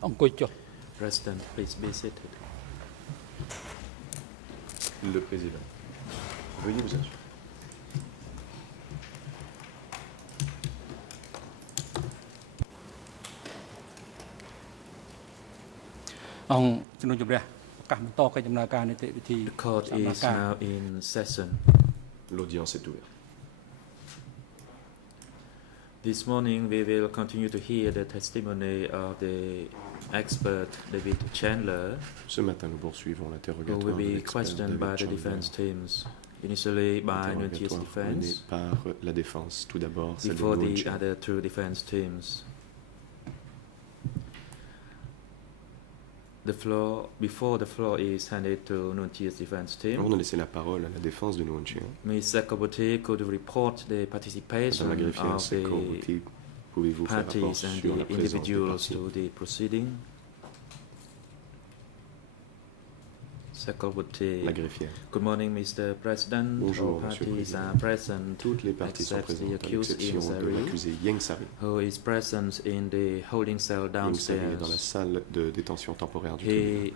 President, please be seated. Le président. Veuillez vous asseoir. The court is now in session. L'audience est ouverte. This morning we will continue to hear the testimony of the expert David Chandler, Ce matin, nous poursuivons who l'interrogatoire will de be l'expert questioned by David the Chandler. defense teams, initially by Nuntius Interrogatoire mené Defense, par la défense, tout d'abord celle de before the Nguyen. other two defense teams. Before the floor is handed to Nuntius defense Avant team, de laisser la parole à la défense de Nguyen Chien, Ms. Sakabote could report the participation Madame la greffière of the Sekourouti, pouvez-vous faire rapport parties and sur la the présence des individuals parties? to the proceeding? Sakabote. La greffière. Good morning, Mr. President. Bonjour, All Monsieur le parties Président. are present, Toutes les parties sont except the présentes, à accused l'exception de Ieng l'accusé Ieng Sary. who is present in the holding cell Ieng Sary est dans la downstairs. salle de détention temporaire du tribunal. He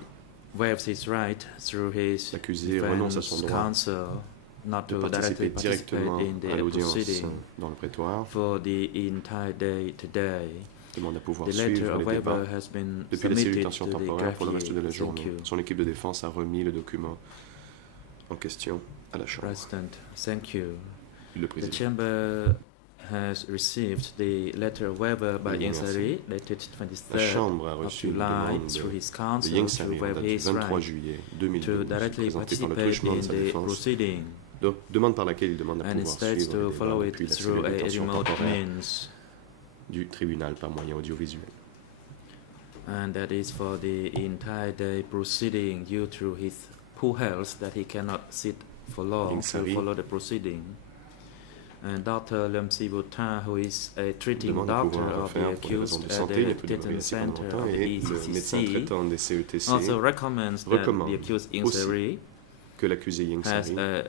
waives his right through his L'accusé renonce à defense son droit counsel not de to directly participer directement participate in à the l'audience proceeding dans le prétoire. for the entire day today. Demande à pouvoir The letter suivre of les waiver débats has been depuis la cellule de submitted détention to the temporaire pour le reste de la greffier. journée. Thank you, Son équipe de défense a remis le document en question à la Chambre. President. Thank you. Le The président. chamber has received the letter of waiver by Oui, Ieng merci. Sary, dated La 23rd Chambre a of reçu une July demande through his de counsel Ieng to Sary en waive date du his 23 right juillet to 2012, directly présentée par le participate truchement in de sa the défense, proceeding, demande par laquelle il demande à and it pouvoir states suivre les to débats follow depuis it la through cellule de a détention remote temporaire means, du tribunal par moyen audiovisuel. and that is for the entire day proceeding due to his poor health that he cannot sit for long Ieng to Sary follow the proceeding. And Dr. Lemsi Bhuta, who is a treating Demande à doctor pouvoir of the faire pour des raisons accused de at santé, il the a pu demeurer detention assis pendant center longtemps of the et le médecin ECCC, traitant des CETC also recommends that recommande the accused Ieng aussi Sary que l'accusé Ieng has Sary a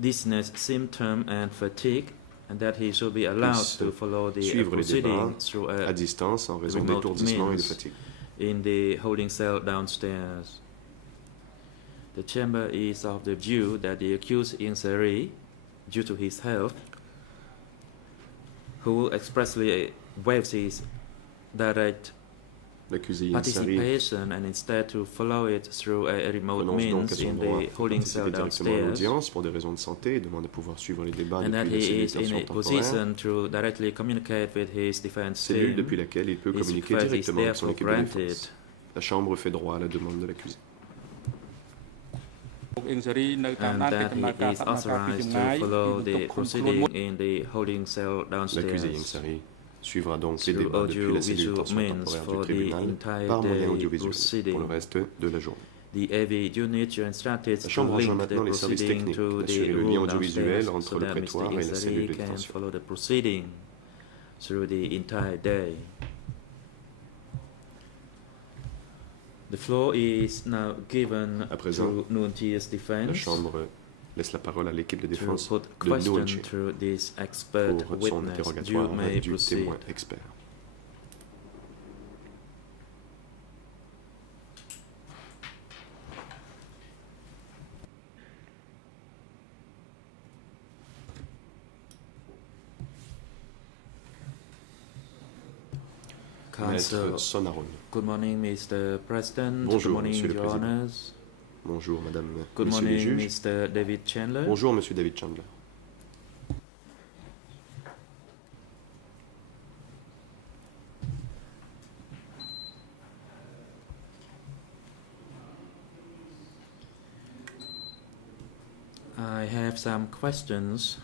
dizziness symptom and fatigue, and that he should be allowed puisse to follow the suivre les débats proceeding through à a distance en raison remote d'étourdissement et de means fatigue. in the holding cell downstairs. The chamber is of the view that the accused Ieng Sary, due to his health, who expressly waives his direct L'accusé Ieng Sary participation and instead to follow it through a remote renonce donc à means son in droit the de holding cell participer directement à downstairs, l'audience pour des raisons de santé et demande à pouvoir suivre les débats and that depuis la he cellule de is in détention a temporaire, position to directly communicate with his defense cellule team. depuis laquelle il peut His communiquer request is directement avec son therefore équipe de granted. défense. La Chambre fait droit à la demande de l'accusé. And that he is authorized to follow the proceeding in the holding cell L'accusé Ieng downstairs Sary suivra donc les through débats depuis la cellule de audio-visual détention means temporaire du for the tribunal entire par moyen day audiovisuel pour le proceeding. reste de la journée. The AV unit you instructed La to Chambre rejoint link the maintenant les services proceeding techniques to d'assurer the le lien room audiovisuel downstairs entre so le that Mr. prétoire et Ieng la Sary cellule de can détention. follow the proceeding through the entire day. The floor is now given À présent, to Nuntius La Defense Chambre laisse la parole à l'équipe de to défense put de Nguyen question Chien to this expert pour son witness. You interrogatoire may du proceed. témoin expert. Counsel. Maître Sonaron. Good morning, Mr. President. Bonjour, Good morning, Monsieur le Your Président. Honors. Bonjour, Madame, Good Messieurs les morning, juges. Mr. David Chandler. Bonjour, Monsieur David Chandler. I have some questions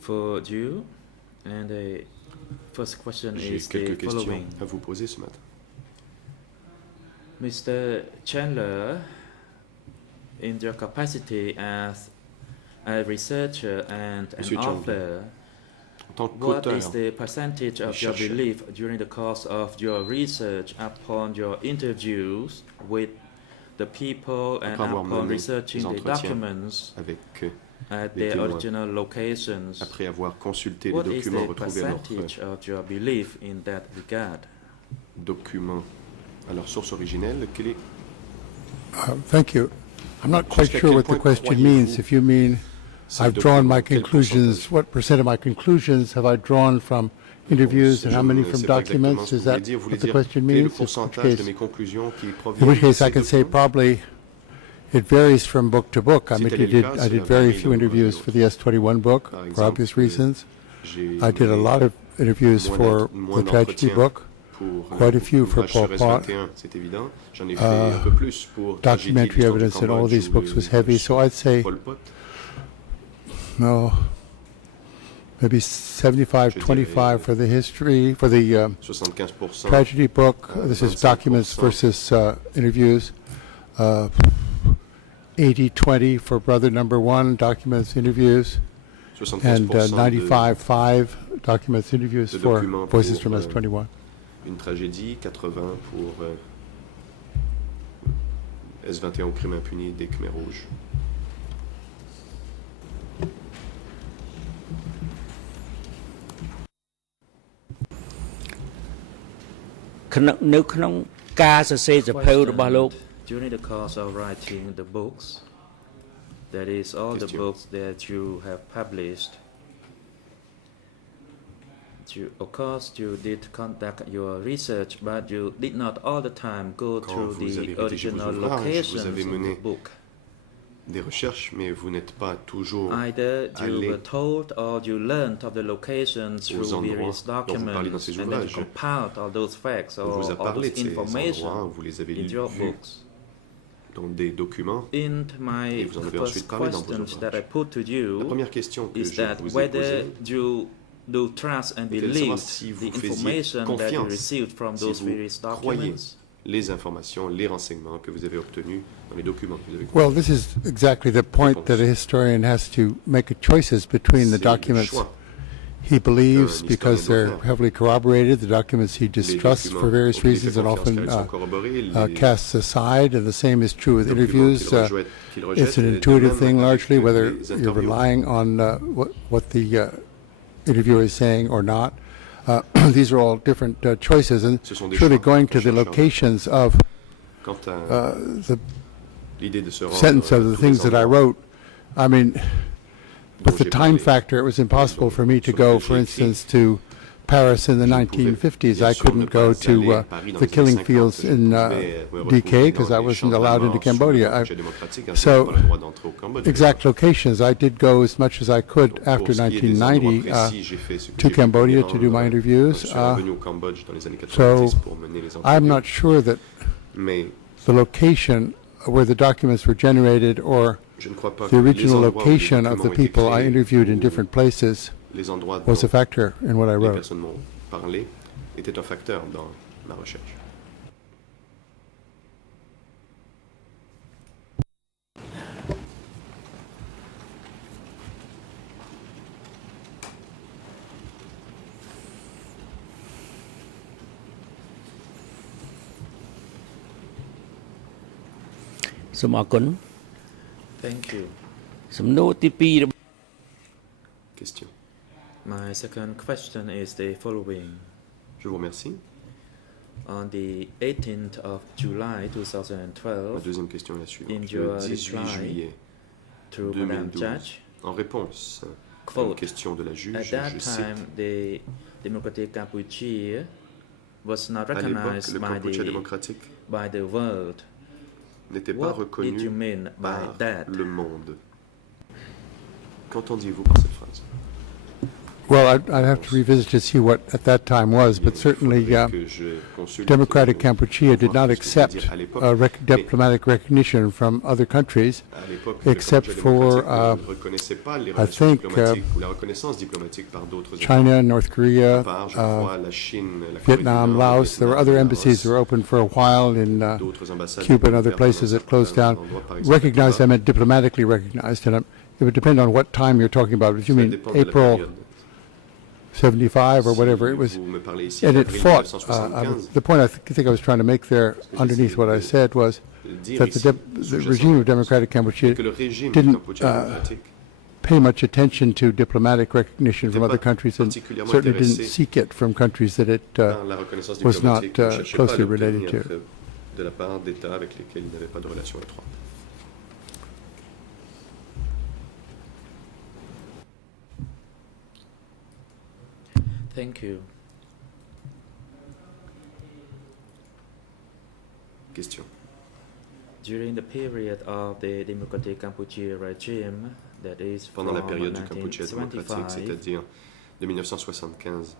for you, and the first question J'ai is the quelques questions following. à vous poser ce matin. Mr. Chandler, in your capacity as a researcher and an Monsieur Chandler, author, En tant what qu'auteur, is the percentage of your chercheur. belief during the course of your research upon your interviews with the people and Après avoir upon mené researching des the entretiens documents avec at les their témoins, original locations, après avoir consulté les what is documents the retrouvés à leur percentage of your belief in that regard? documents à leur source originelle, quel est... Thank you. I'm not quite Jusqu'à sure quel what the point question means. croyez-vous If you mean ces I've drawn my documents, quel conclusions, what percent of my conclusions have I drawn from interviews and Je how many ne from sais pas exactement documents? ce que Is vous voulez that dire. Vous voulez what the dire question quel est le means? pourcentage de mes conclusions qui In proviennent which de case ces I can say documents? probably it varies from book to book. I Si mean, tel est le cas, I cela did very varie few d'un interviews jour à for the S21 book Par for exemple, obvious reasons. J'ai I did a mené lot of interviews for moins the tragedy d'entretiens book, pour quite a few for l'ouvrage Paul sur Pot. S21, c'est évident. J'en ai fait un peu plus pour Documentary Tragédie, evidence in all these books was heavy, so I'd say Paul Pot. no, maybe 75-25 for the history, for the 75% tragedy book. This is 25%. documents versus interviews. 80-20 for Brother Number One, documents, interviews, and 75% 95-5 documents, interviews de for documents Voices pour, from S21. une tragédie, 80 pour S21 au crime impuni des Khmers rouges. During the course of writing the books, that is all the Question. books that you have published, of course you did conduct your research, but you did not all the time go Quand through vous avez the rédigé vos original ouvrages, locations vous avez in mené the book. des recherches, mais vous n'êtes pas toujours Either you allé were told or you learned of the locations aux through endroits various dont vous parlez dans documents, ces and then you ouvrages. compiled all those facts On vous a or all parlé those de ces endroits, information vous les avez in your vus books. dans des documents. In my Et vous en avez first ensuite parlé dans vos questions that I ouvrages. put to La you première question que is je that vous ai whether posée you do trust and était de believe savoir si the vous faisiez information that you confiance, received from si those vous various croyez documents. les informations, les renseignements que vous avez obtenus dans les documents que vous avez Well, this is exactly the point that a historian has to make choices between the C'est le documents choix. he believes qu'un because historien they're doit faire. heavily corroborated, the documents he Les distrusts documents for various auxquels il fait reasons and confiance, car often ils sont corroborés, les casts aside, and the same is true with documents interviews. qu'il rejette, It's an et de intuitive même thing avec largely, whether les you're interviews. relying on what the interviewer is saying or not. These are all different choices, and Ce sont des surely choix going que to the chercheurs locations of Quant à the l'idée de se rendre sentence of à the tous les things that I endroits wrote, I mean, with the j'ai time parlé, factor, it was impossible for me to sur go, lesquels for j'ai instance, to Paris in the Je ne pouvais 1950s. bien I sûr couldn't ne go pas to aller à Paris dans the les killing années 50. fields Je in pouvais me retrouver DK because dans I les wasn't champs de la allowed into mort sous le Cambodia. Cambodge démocratique, ainsi so que pas le droit d'entrer au Cambodge. exact locations, I did go as much as I could Pour after ce qui est des endroits 1990 précis, j'ai fait ce que to j'ai pu Cambodia pour to me do my rendre. interviews. Je suis revenu au Cambodge dans les années 90 pour mener les entrevues. I'm not sure that Mais the location where the documents were generated or je ne crois pas the que les original endroits où les location of the documents ont été people I créés interviewed in ou different places les endroits was a dont factor in what I les wrote. personnes m'ont parlé était un facteur dans ma recherche. Thank you. Question. My second question is the following. Je vous remercie. On the 18th of July Ma 2012, deuxième question est la suivante. In Le your 18 reply juillet to Madame 2012, Judge, en réponse à une quote, question de la juge, at that je time cite, the Democratic Cambodia was not à l'époque, recognized le Cambodge démocratique by the world. n'était pas What did you reconnu mean by par that? le monde. Qu'entendiez-vous par cette phrase? Well, I'd have to revisit to see what at that time was, but Il certainly faudrait que je consulte Democratic pour Kampuchea did voir not ce que je peux accept dire à l'époque. diplomatic recognition from other countries, À l'époque, except le Cambodge for, démocratique ne reconnaissait pas les I relations think, diplomatiques ou la reconnaissance diplomatique par d'autres États. China, North À Korea, part, je crois, la Chine, la Corée du Vietnam, Nord, Laos. There were Vietnam, other Laos, embassies that were open for a while in d'autres ambassades Cuba and étaient other ouvertes dans places that closed certains down. endroits, par exemple, Recognized, I Cuba. meant diplomatically recognized, and it would depend on what time you're talking about. If you Ça mean dépend de la April période. 75 or Si whatever, it was, vous me parlez ici and it d'avril fought. 1975, The point I think I was trying to make there, que underneath what I j'essaie said, was de dire that ici, the regime of sous-jacent, Democratic Kampuchea que le régime didn't, du Cambodge démocratique pay much attention to diplomatic recognition from N'était other pas countries and particulièrement certainly didn't intéressé seek it from countries that it par la reconnaissance was not diplomatique, ne cherchait pas à closely related l'obtenir to. de la part d'États avec lesquels il n'avait pas de relation étroite. Thank you. Question. During the period of the Democratic Cambodia regime, that is from Pendant la période du Kampuchea démocratique, 1975 c'est-à-dire de 1975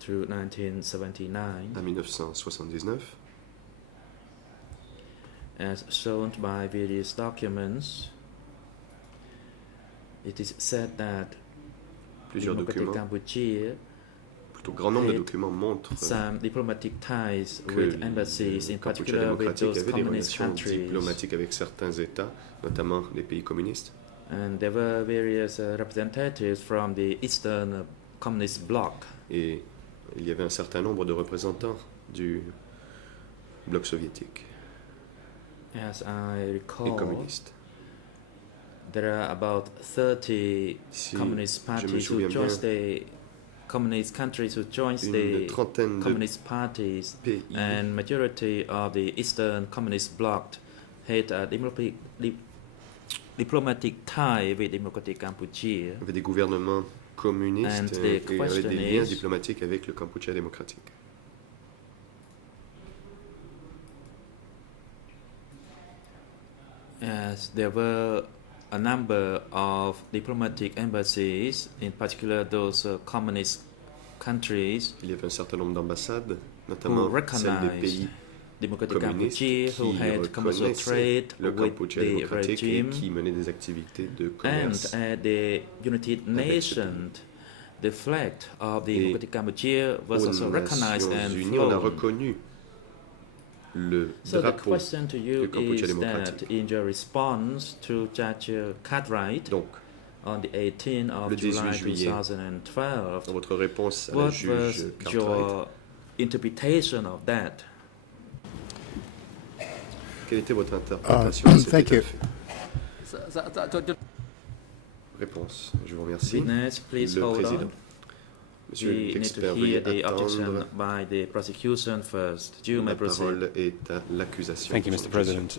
through 1979, à 1979, as shown by various documents, it is said that plusieurs Democratic documents, Cambodia plutôt grand nombre de had documents montrent some diplomatic ties que with embassies, le in Kampuchea particular with démocratique those avait des communist relations countries. diplomatiques avec certains États, notamment les pays communistes. And there were various representatives from the Eastern Communist Bloc. Et il y avait un certain nombre de représentants du bloc soviétique As I et recall, communiste. there are about 30 Si communist je me parties who souviens bien, joined the communist countries who joined une the trentaine de communist parties, pays and majority of the Eastern Communist Bloc had a diplomatic tie with Democratic Cambodia. avaient des gouvernements communistes And the et avaient question des liens is- diplomatiques avec le Kampuchea démocratique. As there were a number of diplomatic embassies, in particular those communist countries, Il y avait un certain nombre d'ambassades, who notamment celles des recognized pays Democratic communistes Cambodia, who qui had commercial reconnaissaient trade le with Kampuchea the démocratique et regime, qui menaient des activités de and commerce. at the United avec ce Nations, the flag of the Et Democratic Cambodia was Aux also recognized Nations and Unies, on a flown. reconnu le So the drapeau. question to you du Kampuchea is that démocratique. in your response to Judge Cartwright Donc, on the 18th of le 18 July juillet, 2012, dans votre réponse à la what was juge Cartwright, your interpretation of that? quelle était votre interprétation de cet thank état you. de fait? Réponse. Je vous remercie. Witness, please Le hold président. on. Monsieur We need to l'expert, hear veuillez the objection attendre. by the prosecution first. You may La proceed. parole est à l'accusation. Thank you, pour son Mr. President.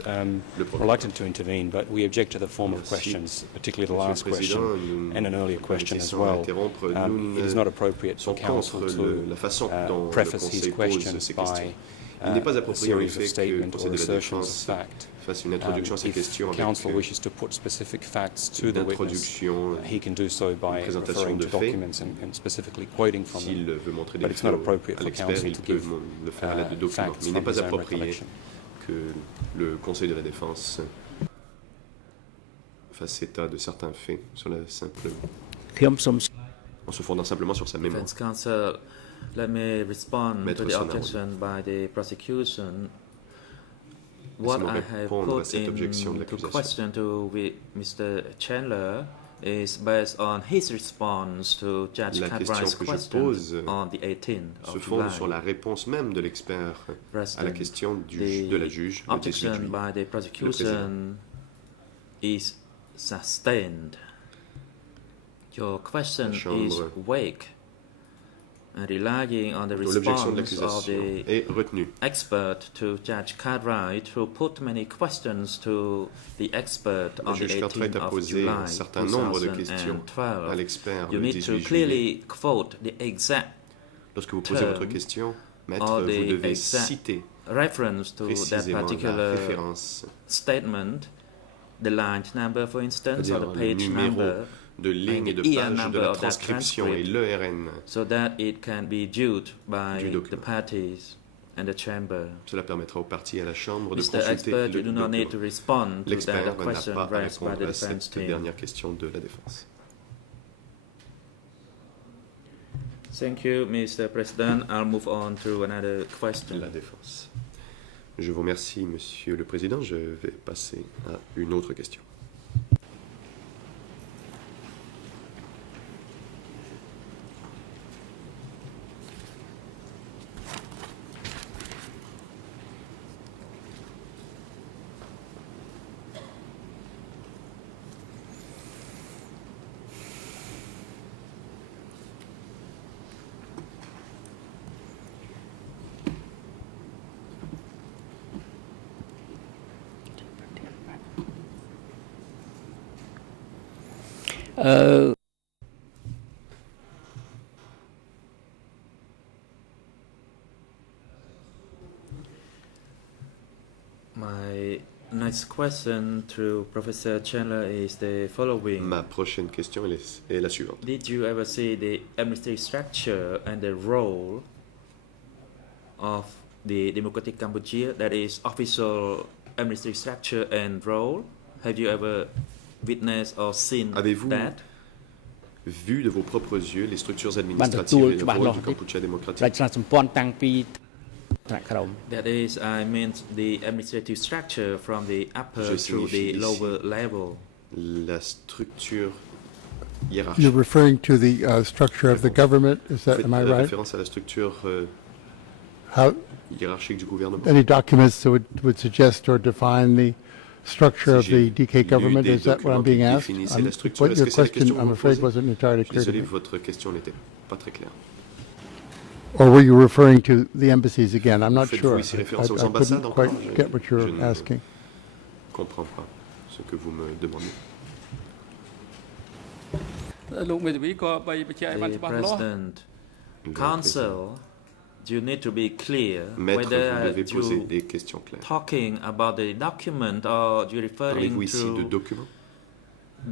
Le procureur. Reluctant to intervene, but we object to the form of Merci. questions, particularly the Monsieur last le Président, question nous and an earlier question as réfléchissons à well. interrompre. Nous It is not appropriate for sommes counsel contre to la façon dont le preface his Conseil pose questions ces by questions. Il n'est pas a approprié en series effet of que le statements Conseil or de la assertions of Défense fact. fasse une introduction à ces If questions avec counsel wishes to put specific facts to une the witness, introduction, he can do so by présentation referring de to faits. documents and specifically quoting from s'il them. veut montrer But des it's not faits appropriate à for l'expert, counsel il to peut give le faire à l'aide de documents. facts Mais il n'est from pas his own approprié recollection. que le Conseil de la Défense fasse état de certains faits sur la simple, en se fondant simplement sur sa mémoire. Defense counsel, let me respond Maître to the Sonaroli. objection by the prosecution. What Laissez-moi I have répondre à put cette objection de into l'accusation. question to Mr. Chandler is based on his response to Judge La question Cartwright's que je question pose on the 18th se of fonde July. sur la réponse même de l'expert à la President, question the de la juge le 18 objection juillet. by the prosecution is sustained. Your question La is Chambre- vague and relying on the Donc, l'objection de response of l'accusation the est retenue. expert to Judge Cartwright, who put many questions to the expert Le on the juge Cartwright 18th a of posé July un certain nombre de questions à 2012. l'expert You le need to 18 juillet. clearly quote the exact Lorsque vous posez term votre question, maître, or vous the devez exact citer reference to that précisément la particular référence, statement, the line number, for instance, or c'est-à-dire the le page numéro number, de ligne et de and the ER page de number la of that transcription et transcript. l'ERN. so that it can be viewed by Du the document. parties and the chamber. Cela permettra aux parties et à la Chambre de Mr. consulter Expert, le you do not need to document. respond to L'expert that n'a question pas à raised by répondre the à defense cette team. dernière question de la défense. Thank you, Mr. President. I'll move on to another question. La défense. Je vous remercie, Monsieur le Président. Je vais passer à une autre question. អឺ My next question to Professor Chandler is the following. Ma prochaine question est la suivante. Did you ever see the administrative structure and the role of the Democratic Cambodia, that is official administrative structure and role? Have you ever witnessed or seen Avez-vous that? vu de vos propres yeux les structures administratives et le rôle du Kampuchea démocratique? រចនាសម្ព័ន្ធតាំងពីថ្នាក់ក្រោម That is, I meant the administrative structure from the upper Je to the signifie lower ici level. La structure You're hiérarchique. referring to the structure of the government, is Vous that, faites am I right? référence à la structure How, hiérarchique du gouvernement. any documents that would suggest or define the structure of the DK government, is that what I'm being asked? Définissez la structure. What Est-ce your que c'est la question, question que I'm vous afraid, posez? wasn't entirely clear to Désolé, me. votre question n'était pas très claire. Or were you referring to the embassies again? I'm not Faites-vous sure. ici référence aux I ambassades couldn't encore? quite get what Je you're ne asking. comprends pas ce que vous me demandez. លោកមេធាវីក៏បីបញ្ជាក់ឲ្យបាន The ច្បាស់លាស់ President, Le Council, you need to be clear Maître, whether vous devez poser you des questions claires. talking about the document or you referring Parlez-vous ici de to documents?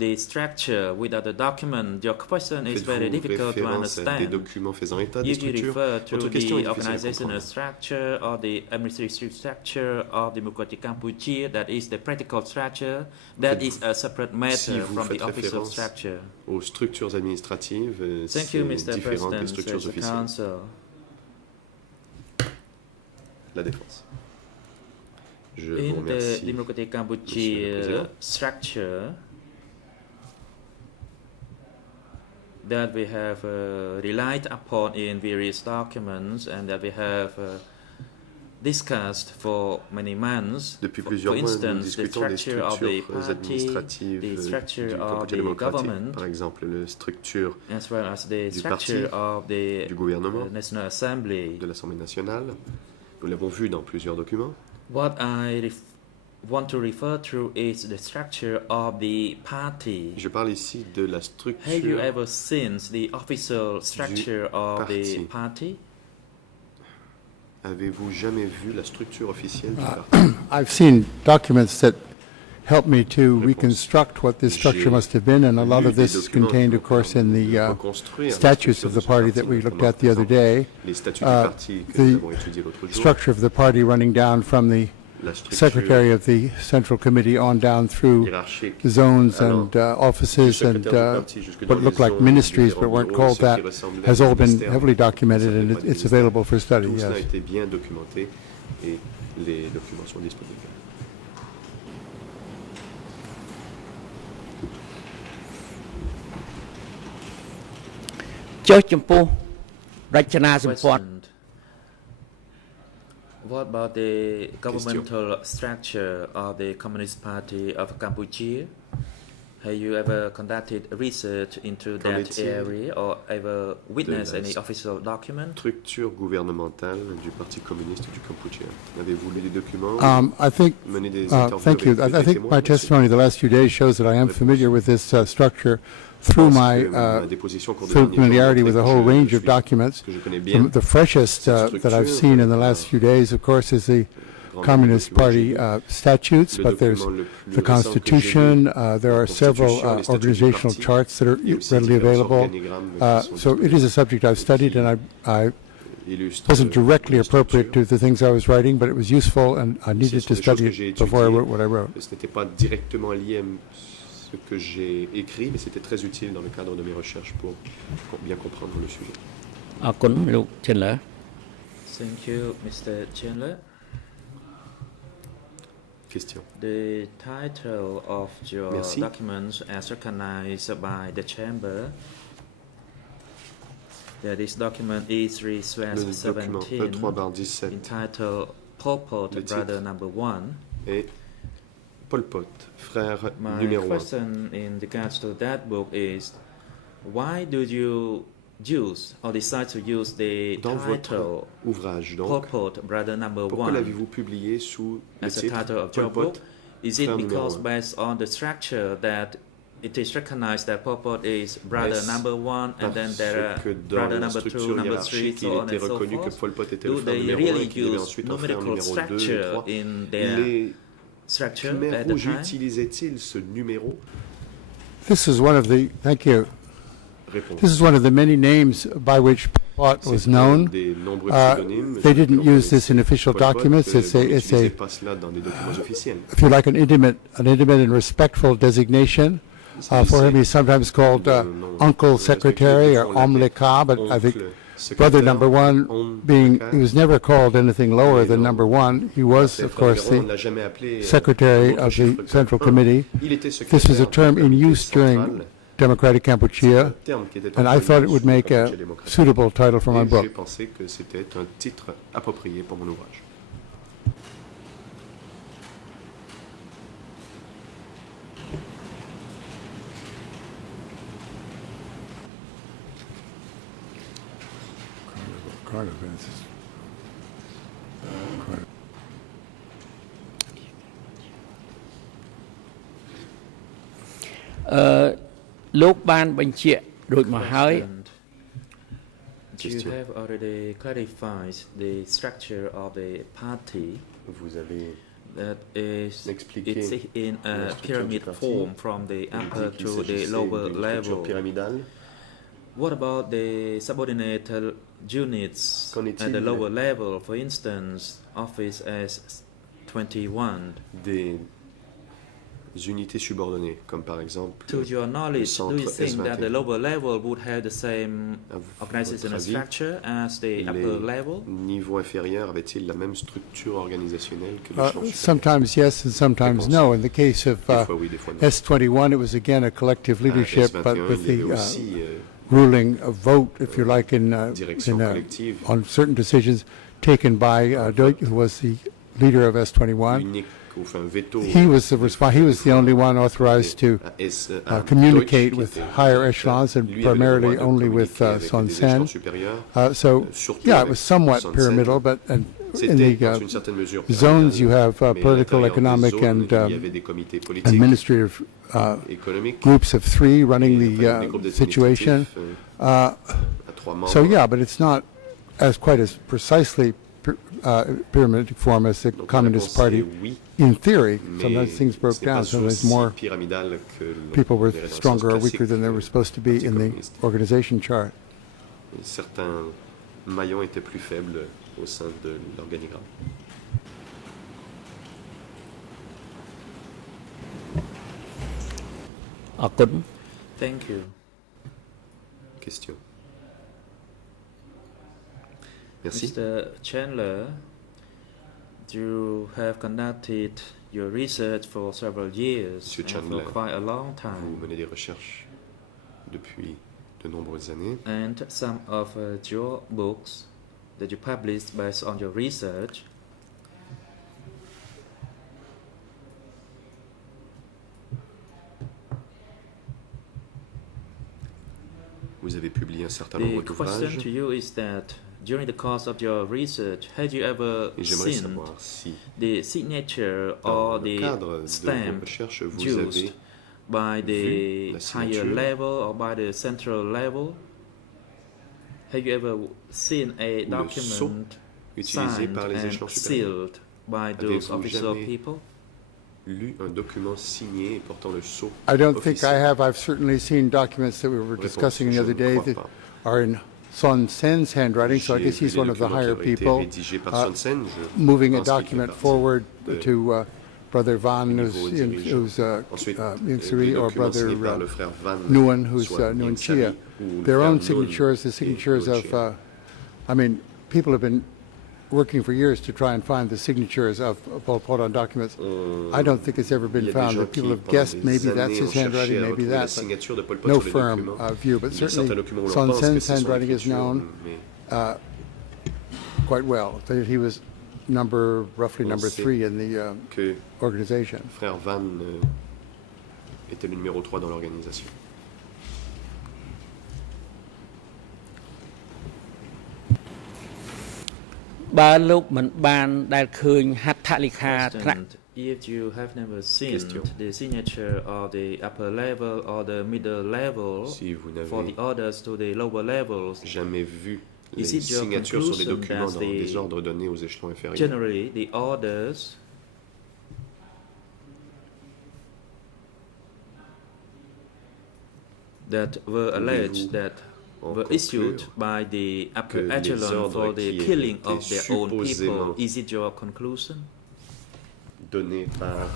the structure without the document. Your question is very Faites-vous difficult to référence à des understand. documents faisant état des If you structures? refer to Votre question the est difficile à organizational comprendre. structure or the administrative structure of Democratic Cambodia, that is the practical structure, that is a separate matter vous from the faites official référence structure. Aux structures administratives, Thank you, c'est Mr. différent des President, structures says the officielles. Council. La défense. Je vous In the remercie. Democratic Monsieur le Cambodia Président. structure that we have relied upon in various documents and that we have discussed for many months. Depuis For plusieurs mois, nous instance, the discutons des structure of the structures party, administratives the du structure of Kampuchea the démocratique. government, Par exemple, la structure as well as the du structure parti, of the du gouvernement, National Assembly. de l'Assemblée nationale. Nous l'avons vu dans plusieurs documents. What I want to refer to is the structure of the party. Je parle ici de la Have you structure. ever seen the official structure of the parti. party? Avez-vous jamais vu la structure officielle du parti? I've seen documents that help me to reconstruct what this structure J'ai must have been, and a lot lu of des this is documents contained, qui of course, in m'ont the permis de reconstruire la statutes structure of de the ce party parti, that we looked notamment, at the other par exemple, day. les statuts du Uh, parti que the nous avons étudiés l'autre jour. Structure of the party running down from the La structure secretary of the central committee on down through hiérarchique. zones Alors, and offices and secrétaire du parti jusque dans what les look like zones, ministries but différents weren't bureaux, called ce that qui ressemblait has à all des been ministères. heavily documented Ça and s'appelle pas des it's ministères. available for study, Tout cela a yes. été bien documenté et les documents sont disponibles. ។ ចុះចំពោះរចនាសម្ព័ន្ធ Question. What about the governmental structure of the Communist Party of Cambodia? Have you ever conducted research into Qu'en that est-il area or ever witnessed la any official document? Structure gouvernementale du Parti communiste du Cambodge. Avez-vous lu des documents, I think, mené des interviews thank you. avec I des think témoins my là-dessus? testimony the last few days shows that I am familiar with this structure through Je pense my que ma déposition au cours des through derniers jours familiarity montre with a que whole je range of suis- documents. que je connais bien The freshest that I've seen in the last few days, of course, is the grand Communist document Party que j'ai lu. statutes, Le but there's document le plus the récent que j'ai lu, Constitution. There are several Constitution, les statuts du organizational parti, charts that are et aussi readily différents available. organigrammes qui sont So it is a subject I've studied, and I illustrent wasn't directly la appropriate to structure. the things I was writing, but it was useful, and I needed sont to des choses study que j'ai it before I étudiées. wrote what I wrote. Ce n'était pas directement lié à ce que j'ai écrit, mais c'était très utile dans le cadre de mes recherches pour bien comprendre le sujet. អរគុណលោក Chandler Thank you, Mr. Chandler. Question. The title of your Merci. documents as recognized by the chamber. Yeah, this document Le document E3/17 E3/17 entitled Pol Pot, Le Brother titre. Number One. et Pol Pot, frère My numéro 1. question in regards to that book is, why do you use or decide to use the Dans votre title ouvrage, Pol donc, Pot, Brother Number pourquoi One l'avez-vous publié sous le as the titre title of Pol your Pot, book? Is it frère numéro because 1? based on the structure that it is recognized that Pol Pot is brother Est-ce number one, and then there are parce que dans brother la number two, structure number three, hiérarchique, il so on était and so reconnu que forth? Pol Pot était le Do frère they numéro 1 really et qu'il y avait use ensuite un frère numerical numéro 2 et structure 3. in their Les structure Khmer at the rouges time? utilisaient-ils ce numéro? This is one of the, thank you. Réponse. This is one of the many names by which Pol Pot was C'est known. des nombreux pseudonymes. They didn't use this in official Pol Pot, documents. It's on a, n'utilisait pas cela dans des documents officiels. if you like, an intimate and respectful designation. For him, he's sometimes called Uncle Secretary or Om Leka, but I think brother number one being, he was never called anything lower than number one. He was, of course, the Secretary of the Central Committee. This was a term in use during Democratic Kampuchea, and I thought it would make a suitable title for my book. J'ai pensé que c'était un titre approprié pour mon ouvrage.លោកបានបញ្ជាក់រួចមកហើយ You have already clarified the structure of the party Vous avez that is expliqué it's in la a structure pyramid du parti. form from the upper dit qu'il to the s'agissait lower d'une structure level. pyramidale. What about the subordinated units Qu'en est-il at the lower level, for instance, office as 21? Des unités subordonnées, comme par exemple To your knowledge, do you centre think that the S21. lower level would have the same À organizational votre avis, structure as the upper level? les niveaux inférieurs avaient-ils la même structure organisationnelle que les échelons supérieurs? Sometimes yes and sometimes no. In the case of Des fois oui, des fois non. S21, it was again a collective leadership, À but S21, with il y avait the aussi ruling vote, if you like, direction collective, on certain decisions taken by Duch, who was the leader of S21. unique, enfin veto. He was the only one authorized to communicate with higher echelons and primarily only with Son Sen. So, yeah, it was somewhat pyramidal, but in the zones you have political, economic, and administrative groups of three running the situation. So, yeah, but it's not quite as precisely pyramidal form as the Communist Party. In theory, sometimes things broke down. Sometimes more people were stronger or weaker than they were supposed to be in the organization chart. Certains maillons étaient plus faibles au sein de l'organigramme. Thank you. Question. Merci. Mr. Chandler, you have conducted your research for several years Monsieur and Chandler, for quite a long Vous time. menez des recherches depuis de nombreuses années. And some of your books that you published based on your research Vous avez publié un certain the nombre question d'ouvrages to you is that during the course of your research, had you ever et j'aimerais seen savoir si the signature dans or le the cadre de vos stamp recherches vous used avez by the la higher signature. level or by the central level? Have you ever seen a Ou le sceau document utilisé signed par les and échelons supérieurs. sealed by those Avez-vous official jamais people? Lu un document signé et portant le sceau I don't think I officiel? have. I've certainly seen documents that we were discussing the je other ne day crois that pas. are in Son Sen's handwriting, so I J'ai guess vu he's des one of the documents higher qui auraient été people rédigés par Son Sen. Je moving a pense qu'il fait document partie forward de- to Brother Van, niveau dirigeant. who's Ensuite, Yung Sri, des or documents Brother signés par le frère Van, Nguyen, who's soit Nguyen Nguyen Chia. Sari ou le Their frère own Nguyen signatures, the et signatures Nguyen of, Chia. I mean, people have been working for years to try and find the signatures of Pol Pot on documents. I don't think it's ever Il been y a des found. gens That people qui, have pendant guessed des maybe that's années, ont his cherché handwriting, à maybe retrouver la that, signature de Pol but Pot no sur les firm documents. view. But Il y a certains certainly documents où l'on Son pense que Sen's c'est son handwriting is écriture, known mais quite well. That he was roughly On number sait 3 in the que organization. frère Van était le numéro 3 dans l'organisation. Ba luk man ban dal khơi hat tha likha thak Question if you have never seen Question. the signature of the upper level or the middle level Si vous for the n'avez orders to the lower levels, jamais vu les is it your signatures sur les conclusion documents that dans les ordres donnés aux échelons inférieurs, generally the orders that were alleged that en were issued conclure by the que upper les echelon ordres for the qui killing étaient of their own people? supposément Is it your conclusion? donnés par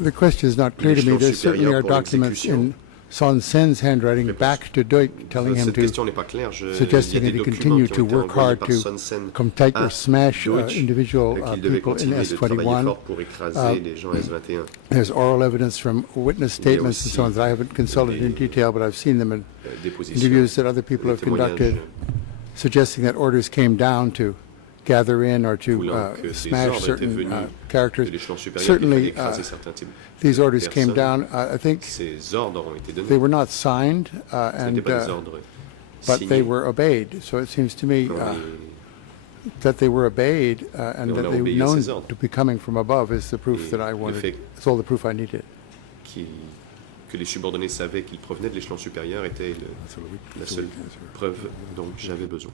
The question is not clear to me. l'échelon There certainly supérieur are pour documents l'exécution. in Son Sen's handwriting back to Duke telling him Cette to, question n'est pas claire. Il y a suggesting des that he documents continue qui to ont été work envoyés hard par to Son Sen contact à or smash Deutsch, individual qu'il devait people in continuer de travailler S21. fort pour écraser les gens S21. There's oral evidence from witness statements and so on aussi that I haven't consulted in detail, but I've seen them in Dépositions, interviews that other people des have conducted, témoignages suggesting that orders came down to gather in or to voulant que des smash ordres étaient certain venus characters. de l'échelon supérieur qu'il fallait Certainly, écraser certains types. these orders came personnes. down. I think Ces ordres ont été donnés. they were not signed, Ce and n'étaient pas des ordres but they signés. were obeyed. So it seems to me On les- that they were obeyed and on that a they were obéi à known ces ordres. to be coming from above is the proof Et that I le wanted. fait It's all the proof I needed. que les subordonnés savaient qu'ils provenaient de l'échelon supérieur était la seule preuve dont j'avais besoin.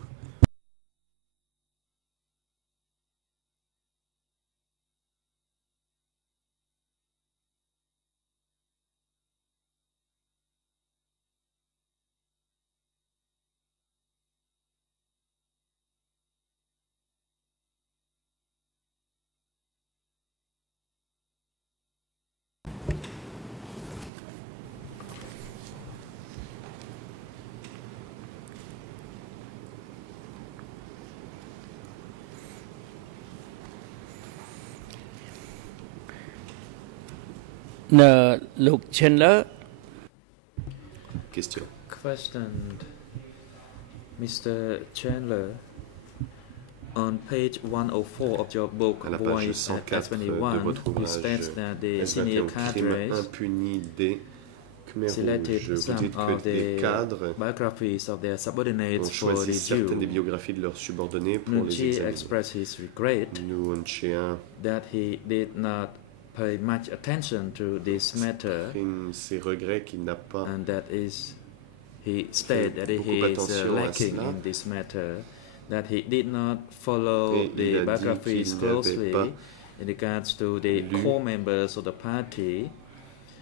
លោក Chandler Question. Question, Mr. Chandler. On page 104 of your book, À la page Voice at 104 de S21, votre you ouvrage state that the senior S21 crime cadres impuni des Khmer Rouges. selected Vous some dites of que des the cadres biographies of their ont subordinates for choisi certaines des review. biographies de leurs subordonnés pour Nuon les Chea examiner. expressed his regret Nuon Chea that he did not pay much attention to this matter, exprime ses regrets qu'il n'a pas and that is, he stated that he beaucoup is attention à lacking cela. in this matter, that he did not follow Et il the a dit biographies qu'il n'avait closely pas in regards to the lu core members of the party,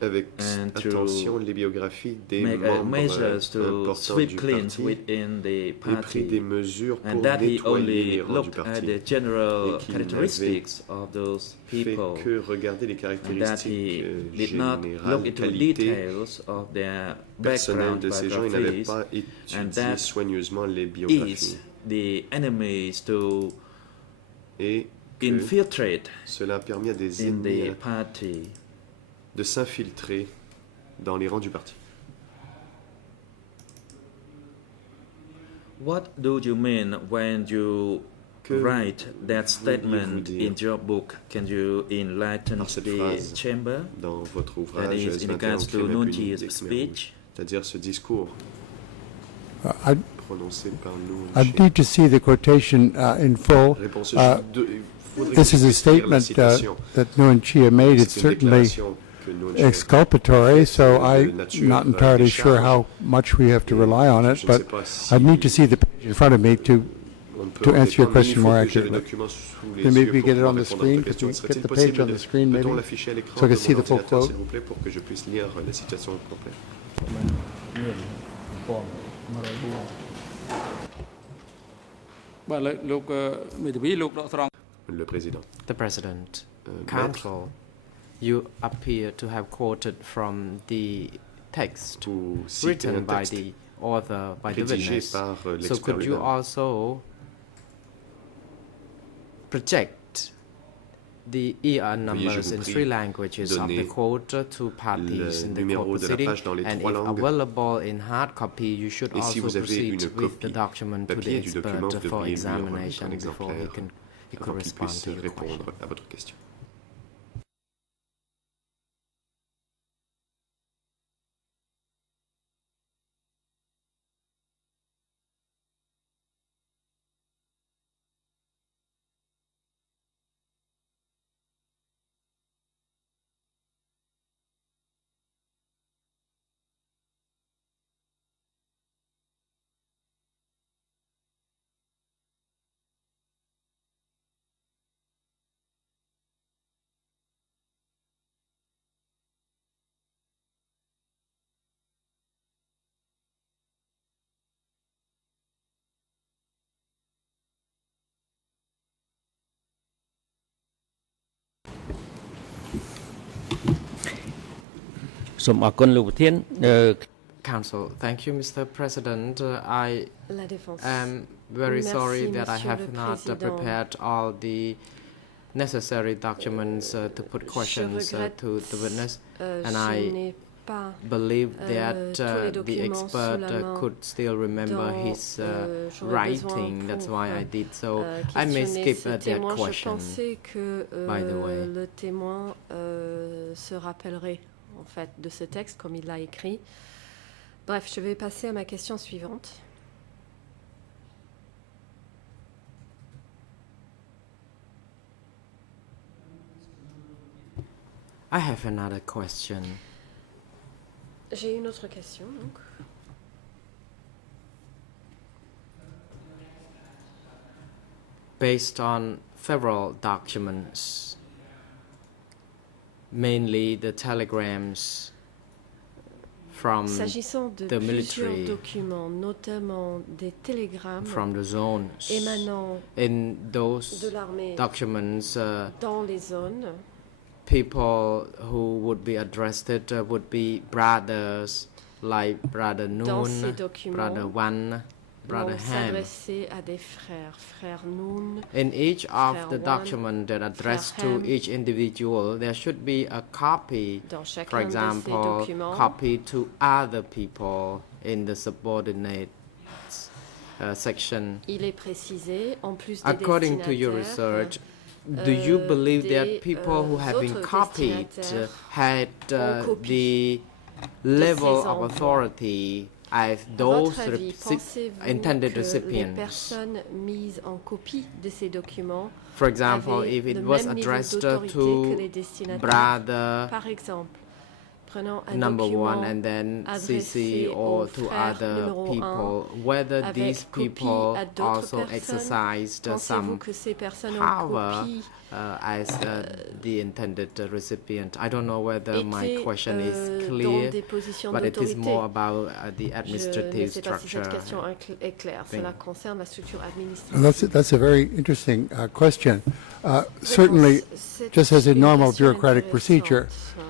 avec and to attention les biographies des make membres measures to importants sweep du cleans parti within the et pris des party, mesures pour and that he nettoyer les only rangs du looked at parti. the general Et qu'il characteristics of those Fait people, que regarder les and that caractéristiques he did not générales, look into qualités details of their personnelles background de ces gens, il n'avait biographies, pas and étudié that soigneusement les is biographies. the enemies to Et que infiltrate cela a permis à des in ennemis the party. de s'infiltrer dans les rangs du parti. What do you mean when you Que write that statement dire in your book? Can you enlighten par cette the phrase chamber? Dans votre That ouvrage is in S21 regards to crime Nuon impuni Chea's des Khmer speech. Rouges, c'est-à-dire ce discours I prononcé par Nuon I Chea. need to see the quotation in full. Réponse Uh, il faudrait This que is je a puisse lire la statement citation. that Nguyen Chia made. It's C'est une certainly déclaration que Nuon Chea exculpatory, so de I'm nature not entirely sure décharge. how much we have to rely on it, Je ne sais but pas si I need to see the page in front of me to on peut to answer your répondre, mais il question faut more que j'ai le accurately. document sous les Then yeux maybe we pour get it pouvoir on the répondre à screen. votre Could question. we Serait-il get the possible page on the screen, peut-on maybe? l'afficher à l'écran So I de can see mon the full ordinateur, quote. s'il vous plaît, pour que je puisse lire la citation complète. Le président. The President, Maître, Counsel, you appear to have quoted from the text vous citez written un by texte the author, by the rédigé witness. par So l'expert could you lui-même. also project the ER numbers vous in prie three languages of the donner quote to parties le in the numéro court de la proceeding, page dans les and trois if langues. available in hard copy, you should Et si also vous avez proceed une with the copie document to the papier du document, expert vous for devriez lui envoyer examination un before he exemplaire could avant qu'il respond puisse to your question. répondre à votre question. សូមអរគុណលោកប្រធាន Council, thank you, Mr. President. I La Défense. am very Merci, sorry that I Monsieur have le not Président. prepared all the necessary documents to put questions to the witness, and Je I n'ai pas believe that tous les the documents expert sous la main could still remember dont, his j'aurais writing. besoin That's pour, why I did so. I may questionner skip ces that témoins. Je question. pensais que by the way. le témoin se rappellerait en fait de ce texte comme il l'a écrit. Bref, je vais passer à ma question suivante. I have another question. J'ai une autre question donc. Based on several documents, mainly the telegrams from S'agissant de the plusieurs military, documents, notamment des télégrammes from the zones, émanant in those de l'armée documents, dans les zones, people who would be addressed would be brothers like Brother dans ces Noon, documents, Brother Wan, Brother vont Ham. s'adresser à des frères, frère Noon, In each of Frère the Wan, documents that address Frère to Ham. each individual, there should be a copy, dans chacun for de ces example, documents, copy to other people in the subordinate section. il est précisé, en plus des According to your destinataires, research, do you believe des, that people who have been autres copied destinataires had ont copie the level ces of envois? authority as À those votre avis, pensez-vous intended que les recipients? personnes mises en copie de ces documents For example, avaient if it le was même niveau addressed d'autorité que les to destinataires? brother Par exemple, prenons un number one document and then adressé CC au or to frère other numéro people, whether avec these copie people à d'autres also personnes. exercised Pensez-vous some que ces personnes power en copie as the intended recipient. I don't know whether my étaient question is dans clear, des positions but it is d'autorité? more about the Je ne administrative sais pas si structure. cette question est claire. thing. Cela concerne la structure And administrative. that's a very interesting question. Certainly, C'est just as in une normal question bureaucratic intéressante. procedure,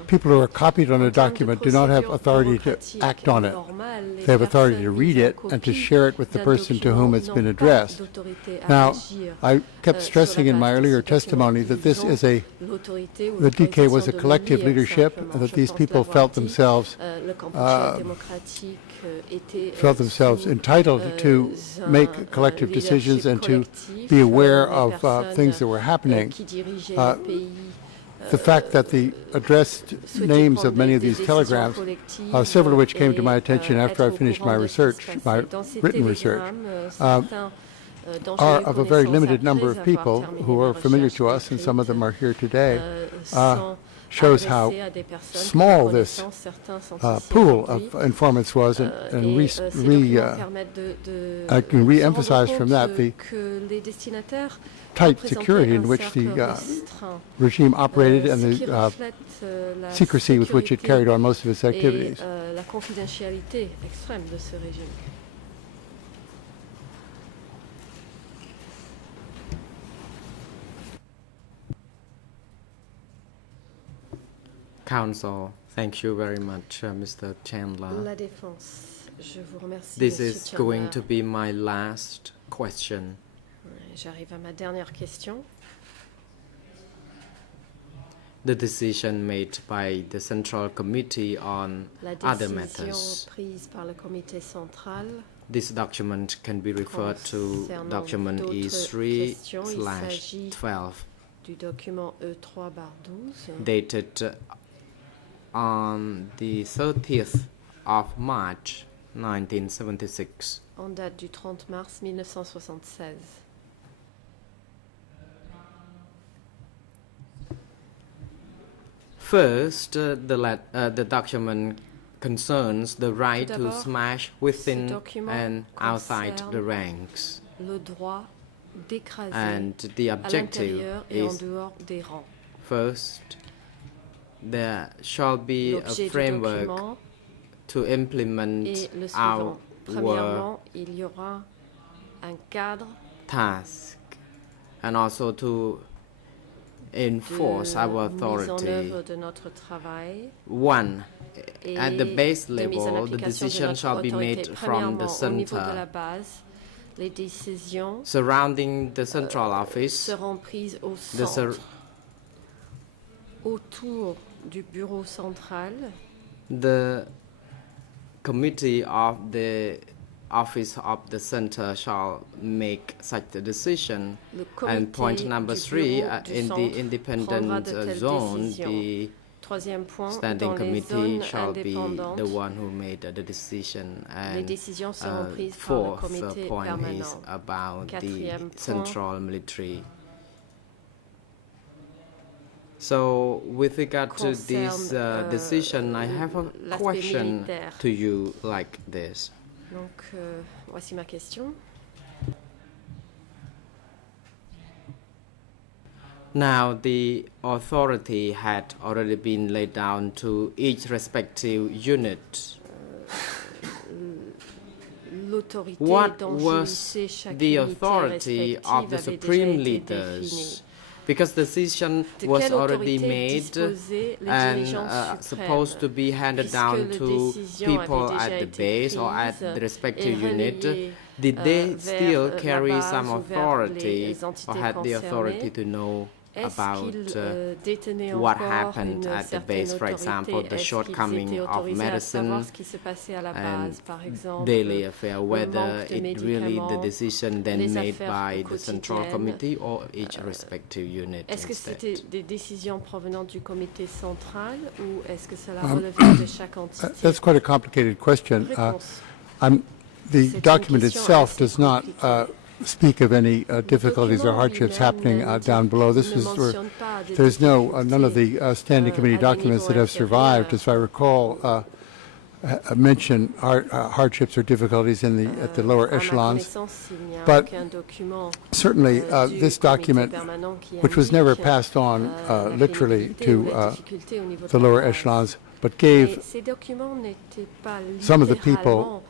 people who are copied on a En termes de document do not have procédure authority to bureaucratique act on it. normale, les They have authority to personnes read mises en it and to copie share it with the d'un person to whom document it's been n'ont pas addressed. d'autorité à Now, agir, I kept sur stressing la in my base de earlier ce document. testimony that this Ils is ont l'autorité ou the DK was a l'autorisation de le collective lire, leadership, simplement. that Je these pense people l'avoir felt dit. themselves Le Cambodge démocratique était felt themselves sous, entitled to make un collective decisions and to collectif, be aware les of personnes, things that were happening. qui dirigeaient Uh, le pays The fact that the addressed souhaitaient names prendre of many of des these décisions telegrams, collectives several of which came to my et, attention after être I au finished courant my de ce qui se research, my passait. Dans ces written research, télégrammes, certains, dont j'ai are eu of a very connaissance limited après number of avoir people terminé who ma are familiar recherche to us, and some of them are here today, sont shows how adressés à des personnes small que this connaissance, certains sont ici pool aujourd'hui. of informants was, and Et, ces documents permettent I can se re-emphasize rendre from compte that the que les destinataires tight représentaient security in un which cercle the restreint, regime operated and ce qui the reflète la secrecy with which it sécurité carried on most of its et activities. la confidentialité extrême de ce régime. Council, thank you very much, Mr. Chandler. La défense. Je vous remercie, This Monsieur is going Chandler. to be my last question. J'arrive à ma dernière question. The decision made by the Central Committee on La other décision matters. prise par le comité central This document can be referred to concernant document d'autres E3/12, questions, il s'agit du document E3/12 dated on the 30th of March 1976. en date du 30 mars 1976. First, the document concerns the right Tout to d'abord, smash ce within document and outside the concerne ranks. Le droit d'écraser And the à objective l'intérieur et en is dehors des rangs. first, there shall be a L'objet du framework document to implement est le suivant. our Premièrement, il y aura un cadre task and also to enforce our mise en authority. œuvre de notre travail. One, Et at the base de mise en level, the application de decision notre shall be autorité. made from the Premièrement, au niveau de la center. base, les décisions Surrounding the central office, seront prises au the centre, autour du bureau central. the committee of the office of the center shall make such a decision. Le And point comité number du 3, bureau du in centre the prendra independent de telles zone, décisions. the Troisième point, standing dans les committee zones shall be indépendantes, the one who made the decision. les And décisions seront prises par le fourth comité point is permanent. about the Quatrième point. central military. So, with regard to this decision, I have a l'aspect question militaire. to you like this. Donc, voici ma question. Now, the authority had already been laid down to each respective unit. L'autorité What dont was jouissait chaque the unité authority respective of the avait déjà supreme été leaders? définie. Because the decision De was quelle already autorité made disposaient les and dirigeants supposed to suprêmes, be handed puisque down les to décisions people avaient déjà at the été base or at prises the respective et unit? relayées, Did they vers still la carry base some ou vers authority les or entités had the authority concernées? to know Est-ce about qu'ils détenaient what encore happened une at the certaine base, for example, autorité? the Est-ce qu'ils shortcoming étaient of autorisés à savoir medicine ce qui se passait à la and base, par exemple, daily affair, le whether manque de it really the médicaments, decision then les made affaires by the central quotidiennes? committee or each respective unit Est-ce que instead? c'était des décisions provenant du comité central ou est-ce que cela relevait de chaque entité? That's quite a complicated question. Réponse. The C'est une document question itself assez does not compliquée. speak of any difficulties or document hardships lui-même happening ne down below. This ne is where mentionne pas des there's none of the standing committee à des documents that niveaux have survived, inférieurs. as I recall, mention hardships or difficulties at the lower À ma echelons. connaissance, il n'y a But aucun document certainly, du this comité document, permanent qui which was never indique, passed on la literally pénibilité ou to la difficulté au niveau de the la lower base. echelons, but Mais gave ces documents n'étaient pas some of the people littéralement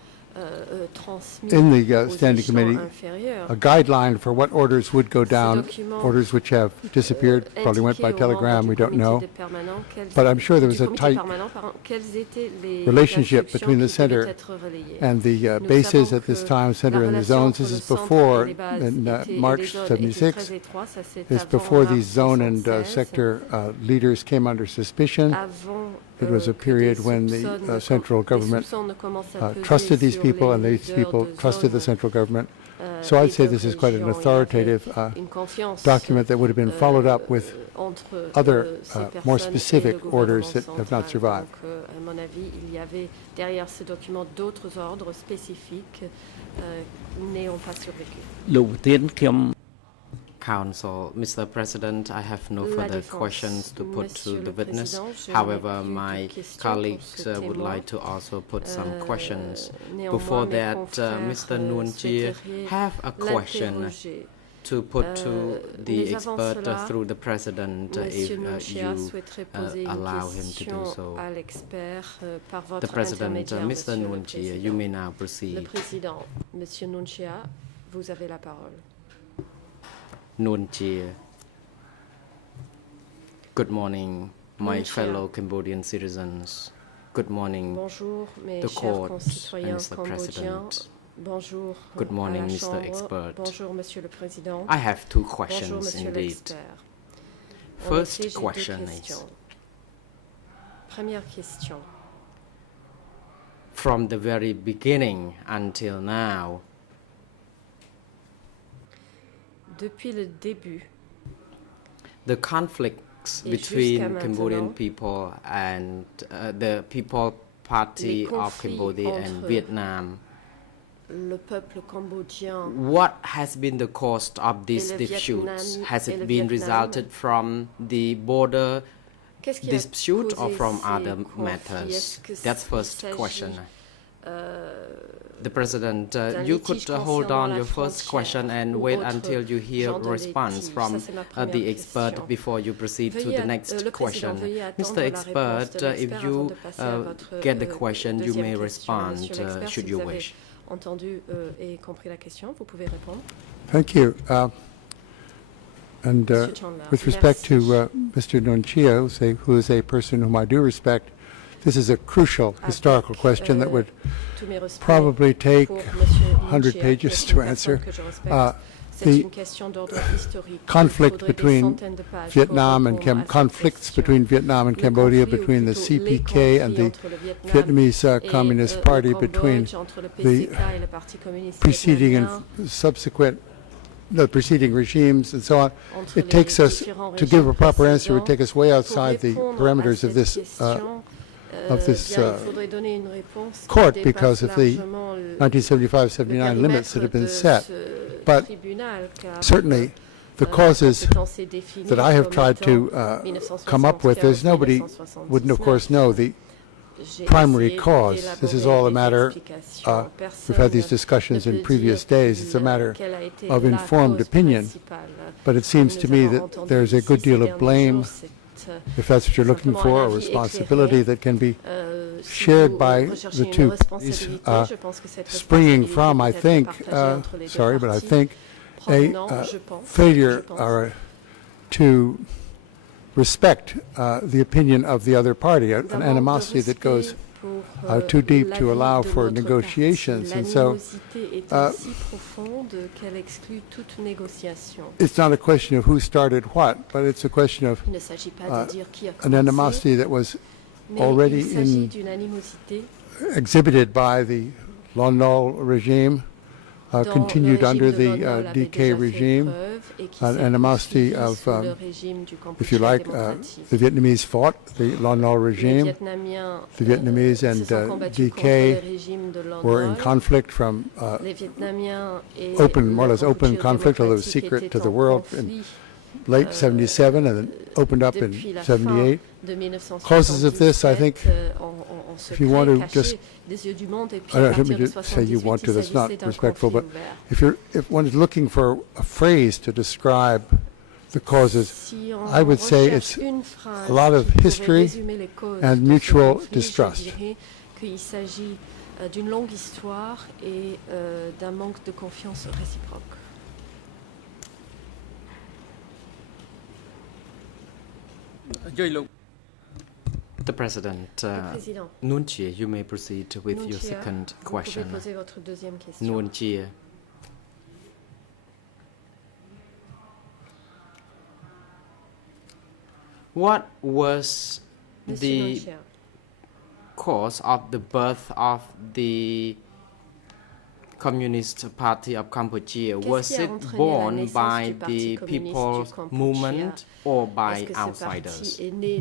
transmis in the aux standing échelons committee inférieurs. a guideline for what orders would go down, documents, orders which have disappeared, probably went by indiquait aux membres telegram, du we don't comité know. permanent quelles- But I'm sure there was du a comité tight permanent, quelles étaient les relationship instructions between the qui devaient center être relayées. and the Nous bases savons at this que time, center la and the relation zones. entre This le is centre before, et les bases in était- et les March zones était 76, très étroit. Ça, c'est is avant before mars these zone and 76, sector leaders came under suspicion. avant, It was a que period des when soupçons the ne central des government soupçons ne commencent à peser trusted these sur people, les and these leaders people de trusted the zone, central government. So et I'd say de this is quite an région. Il y authoritative avait une confiance, document that would have been followed up with entre, other, ces more personnes et specific le orders gouvernement that have not central. survived. Donc, à mon avis, il y avait derrière ce document d'autres ordres spécifiques n'ayant pas survécu. លោកប្រធានខ្ញុំ Council, Mr. President, I have no La further défense. questions to put Monsieur to le the witness. Président, je n'ai However, plus de my questions pour colleagues ce would témoin. like to also put some questions. Néanmoins, Before mes that, confrères, Mr. Nguyen Chie souhaiteraient have a question l'interroger. to put to the mais avant expert cela, through the President if Monsieur Nunchia you souhaiterait poser une allow him to question do so. à l'expert par The votre President, intermédiaire, Mr. Monsieur le Nguyen Chie, Président. you may now Le proceed. Président, Monsieur Nunchia, vous avez la parole. Nguyen Chie. Good morning, my Nguyen Chie. fellow Cambodian citizens. Good morning, Bonjour, mes the chers court concitoyens and Mr. cambodgiens. President. Bonjour Good morning, à la Mr. Chambre. Expert. Bonjour, Monsieur le Président. I have two Bonjour, questions Monsieur indeed. l'expert. En First effet, j'ai deux question is, questions. Première question. from the very beginning until now, Depuis le début, the conflicts Et between jusqu'à Cambodian maintenant, people and the People Party les of conflits Cambodia and entre Vietnam, le peuple cambodgien what has been the cause of these le disputes? Vietnam- Has et it le been Vietnam, resulted from the border qu'est-ce qui a dispute or causé from ces other conflits? matters? Est-ce que That's il first s'agit, question. euh, The President, d'un you litige could hold concernant on la your first frontière question and ou wait autre until you hear genre de response litige. from Ça, c'est ma première the expert question. before you proceed to Veuillez the next le question. Président, veuillez attendre Mr. la réponse Expert, de if l'expert avant you de passer à votre, get the question, you deuxième may question. respond Monsieur l'expert, should si you vous avez wish. entendu et compris la question, vous pouvez répondre. Thank you. And Monsieur Chandler. with respect Merci. to Mr. Nuncio, who is a person whom I do respect, this is a crucial historical question that would Tous mes respects probably take pour Monsieur 100 Nuncio, pages qui est to une personne answer. que je respecte. C'est The une question d'ordre historique. conflict Il faudrait des between centaines de pages Vietnam pour and répondre à cette conflicts question. between Vietnam and Le Cambodia, conflit, ou between the plutôt CPK les and conflits the entre le Vietnam Vietnamese et, Communist Party, le between Cambodge, entre le the PCK et le Parti communiste preceding and vietnamien, subsequent, the preceding regimes and so on. entre It les takes us, différents to give a régimes proper answer, it would précédents. take us way Pour outside the répondre parameters à of cette this question, this, il faudrait donner une réponse qui court dépasse because of the largement le 1975-79 limits that have been périmètre set. de ce But tribunal, car, certainly, the la causes compétence est définie that I have comme tried to étant come up with, there's nobody wouldn't, of course, know the primary cause. This is all a matter, we've had these discussions in previous days, it's a matter of informed opinion, but it seems to me that there's a good deal of blame, if that's what you're looking for, or responsibility that can be shared by the two parties, springing from, I think, sorry, but I think, a failure to respect the opinion of the other party, an animosity that goes too deep to allow for negotiations. And so it's not a question of who started what, but it's a question of an animosity that was already exhibited by the Lon Nol regime, continued under the DK regime, an animosity of, if you like, the Vietnamese fought the Lon Nol regime. The Vietnamese and DK were in conflict from more or less open conflict, although it was secret to the world, in late 77 and then opened up in 78. Causes of this, I think, if you want to just, I don't mean to say you want to, that's not respectful, but if one is looking for a phrase to describe the causes, I would say it's a lot of history and mutual distrust. Qu'il s'agit d'une longue histoire et d'un manque de confiance réciproque. The President, Nuon Chea, you may proceed with your second question. Vous pouvez poser votre deuxième question. Nuon Chea. What was the cause of the birth of the Communist Party of Cambodia? Was it born by the People's Movement or by outsiders? The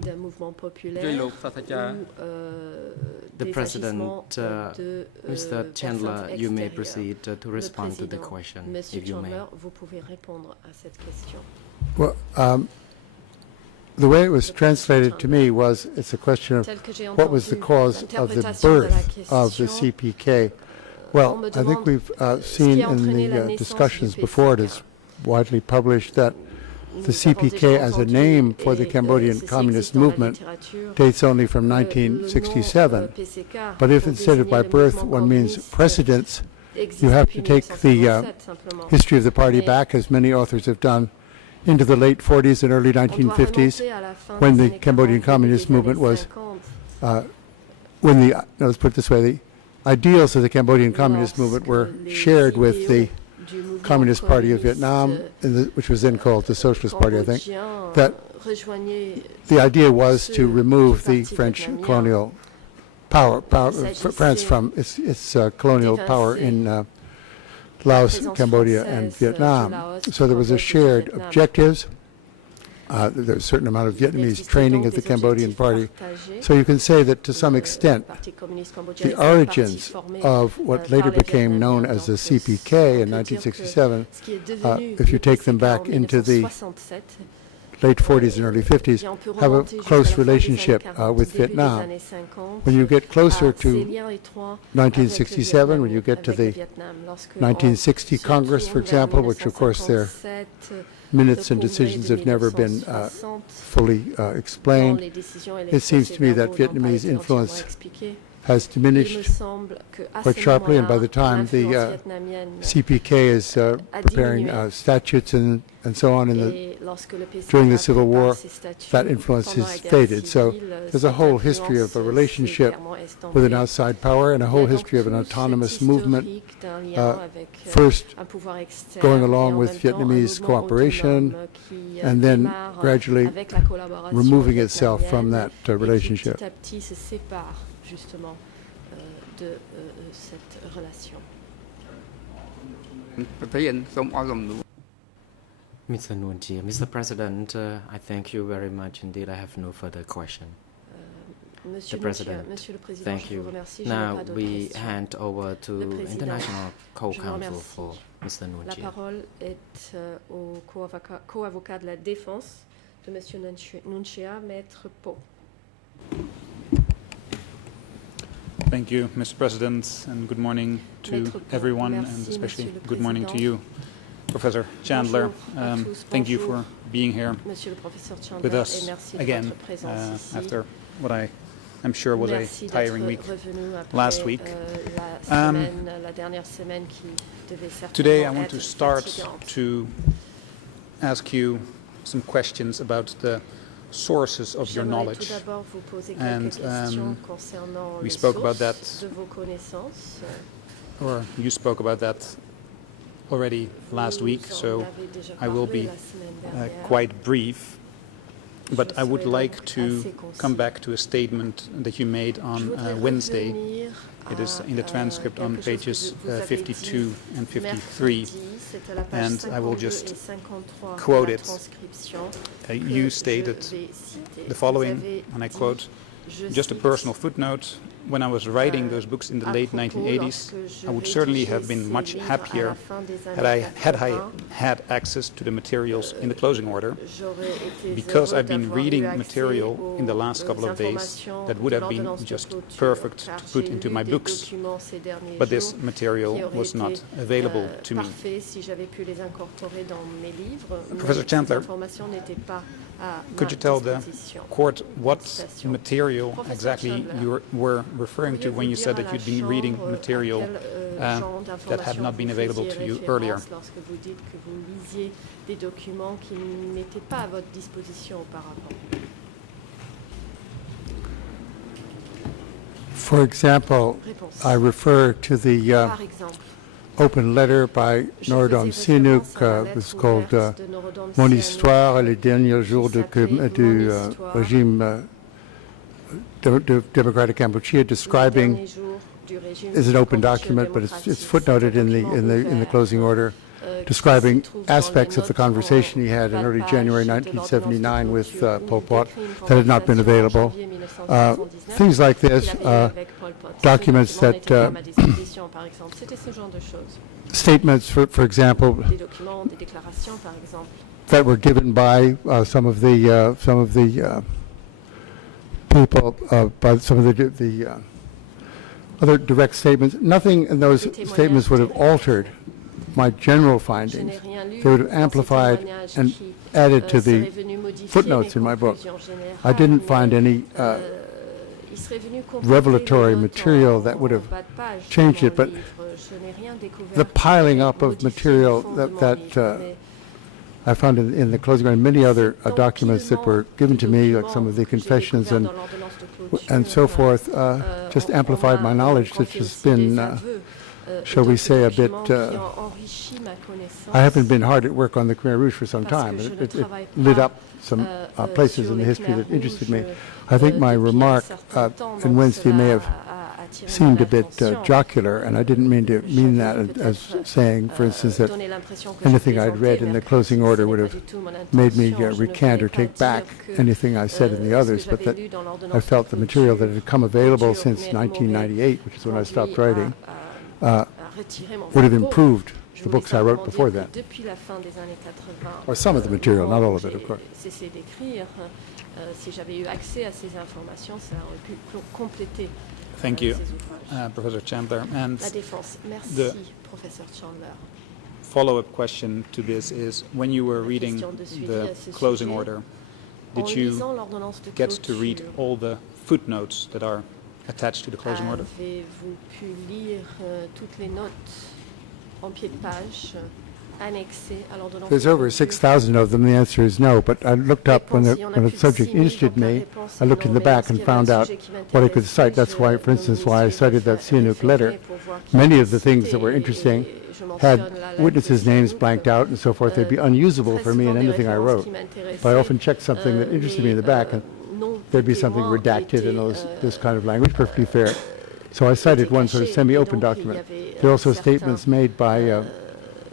President, Mr. Chandler, you may proceed to respond to the question, if you may. Well, the way it was translated to me was it's a question of what was the cause of the birth of the CPK. Well, I think we've seen in the discussions before, it is widely published that the CPK as a name for the Cambodian Communist Movement dates only from 1967. But if instead of by birth one means precedence, you have to take the history of the party back, as many authors have done, into the late 40s and early 1950s, when the Cambodian Communist Movement was, let's put it this way, the ideals of the Cambodian Communist Movement were shared with the Communist Party of Vietnam, which was then called the Socialist Party, I think, that the idea was to remove the French colonial power France from its colonial power in Laos, Cambodia, and Vietnam. So there was a shared objectives. There was a certain amount of Vietnamese training of the Cambodian Party. So you can say that to some extent, the origins of what later became known as the CPK in 1967, if you take them back into the late 40s and early 50s, have a close relationship with Vietnam. When you get closer to 1967, when you get to the 1960 Congress, for example, which of course their minutes and decisions have never been fully explained, it seems to me that Vietnamese influence has diminished quite sharply, and by the time the CPK is preparing statutes and so on during the Civil War, that influence has faded. So there's a whole history of a relationship with an outside power and a whole history of an autonomous movement, first going along with Vietnamese cooperation and then gradually removing itself from that relationship. Mr. Nuon Chea, Mr. President, I thank you very much indeed. I have no further question. Monsieur the President, Monsieur le Président, thank je vous you. remercie. Je n'ai Now pas d'autres we questions. hand over to International Je vous Co-Counsel remercie. for Mr. Nuon La Chea. parole est au co-avocat de la défense de Monsieur Nuon Chea, Maître Po. Thank you, Mr. President, and good morning to Maître Po, everyone, merci, and especially Monsieur le good morning to Président. you, Professor Chandler. Bonjour à tous, Thank you bonjour. for being here Monsieur le professeur Chandler, with et us merci de again votre présence ici. after what I'm sure was Merci a d'être tiring week revenu après, last week. la dernière semaine qui devait certainement Today I want être to start fatigante. to ask you some questions about the sources of your J'aimerais knowledge. tout d'abord vous poser And, quelques questions concernant we les spoke about sources that. de vos connaissances. Or you spoke about that already last Vous week, en so avez déjà I will parlé be la semaine dernière. quite brief. But I would serai like donc to assez concis. come back to a statement that you made Je on voudrais Wednesday. revenir It is à, in the transcript on quelque chose que pages vous avez 52 dit and 53. mercredi, c'est à la page and I will 52 just et 53 de quote la it. transcription You que stated je vais citer. the following, Vous avez and I dit, quote, je just a cite, personal footnote, when I was writing those books in the à late propos, 1980s, lorsque je I would certainly rédigeais have been ces much livres à happier la fin des had I années 80, had access to the materials in the closing order, j'aurais été because heureux I've been d'avoir reading eu accès material in the aux, last couple of days informations that would de have been l'ordonnance de just clôture, perfect car to put j'ai into lu my des books, documents ces derniers but this jours material qui auraient was not été, available to me. parfait si j'avais pu les incorporer dans mes livres. Professor Mais Chandler, ces informations n'étaient pas à Could ma you tell the disposition. court what Citation. material Professor exactly Chandler, you were referring to when you said that you'd been reading material that had not been available to you earlier? Lorsque vous dites que vous lisiez des documents qui n'étaient pas à votre disposition auparavant. For example, Réponse. I refer to the Par exemple, open letter by je Norodom faisais référence Sihanouk, à la it was lettre called ouverte de Norodom Mon Sihanouk, histoire, les derniers jours qui s'appelait Mon du histoire, régime democratic Kampuchea, les describing derniers jours du régime is an open cambodgien document, but it's démocratique. footnoted C'est un in the document closing ouvert, order, qui describing se trouve dans les aspects of the notes conversation en he had in bas de early page January de l'ordonnance de 1979 with clôture, Pol où il Pot décrit une that had not been conversation en available. janvier 1979 Things like qu'il this, avait eu avec Pol Pot. Ce documents document n'était that, pas à ma disposition, par exemple. C'était ce genre de choses. statements, for example, Des documents, des déclarations, par exemple. that were given by some of the people, by some of the other direct statements. Nothing in those Des témoignages statements would have directs. altered my general Je findings. n'ai rien lu They would have dans ces amplified témoignages and qui, added to seraient the venus modifier footnotes mes in my book. conclusions générales, I didn't mais, find any ils seraient venus compléter revelatory les notes material en- that would en have bas de page de changed mon it, but livre. Je n'ai rien découvert the piling qui up of modifie le material fond de that- mon that, livre, mais I found in the closing and many other cet documents that were given to me, like some of the empilement que j'ai confessions découvert and dans l'ordonnance de clôture, and so forth, just amplified my knowledge, which has been, shall we say, a bit. I haven't been hard at work on the Khmer Rouge for some time. Parce que It je ne travaille lit pas, up some places sur in the les history Khmer that interested me. Rouges, I think my depuis un remark certain temps, in donc Wednesday may cela have a attiré seemed mon a bit attention. jocular, and I didn't mean to mean that as saying, for instance, that Donner l'impression que je anything I'd read plaisantais, in the mais closing order ce would n'est have pas du tout mon made me intention. Je ne recant or voulais pas take back dire que, anything I said in the others, ce que but that j'avais lu dans I l'ordonnance felt de the material that clôture had come available clôture since m'aurait 1998, which is when I stopped conduit writing, à retirer mon would have propos. improved Je the voulais books I wrote simplement before dire that. que depuis la fin des années 80, Or some of the material, not all of it, of j'ai course. cessé d'écrire. Si j'avais eu accès à ces informations, ça aurait pu compléter Thank you, ces ouvrages. Professor Chandler. And La défense. Merci, the- professeur Chandler. follow-up question to this is, when you were reading question de suivi the à ce closing sujet, order, En did you lisant l'ordonnance de get to read clôture, all the footnotes that are attached to the closing order? Avez-vous pu lire toutes les notes en pied de page annexées à l'ordonnance? There's over 6,000 of them. The answer is no. But I looked up when the subject interested me. I looked in the back and found out what I could cite. That's why, for instance, why I cited that Sihanouk letter. Many of the things that were interesting had witnesses' names blanked out and so forth. They'd be unusable for me in anything I wrote. But I often checked something that interested me in the back, and there'd be something redacted in this kind of language, perfectly fair. So I cited one sort of semi-open document. There are also statements made by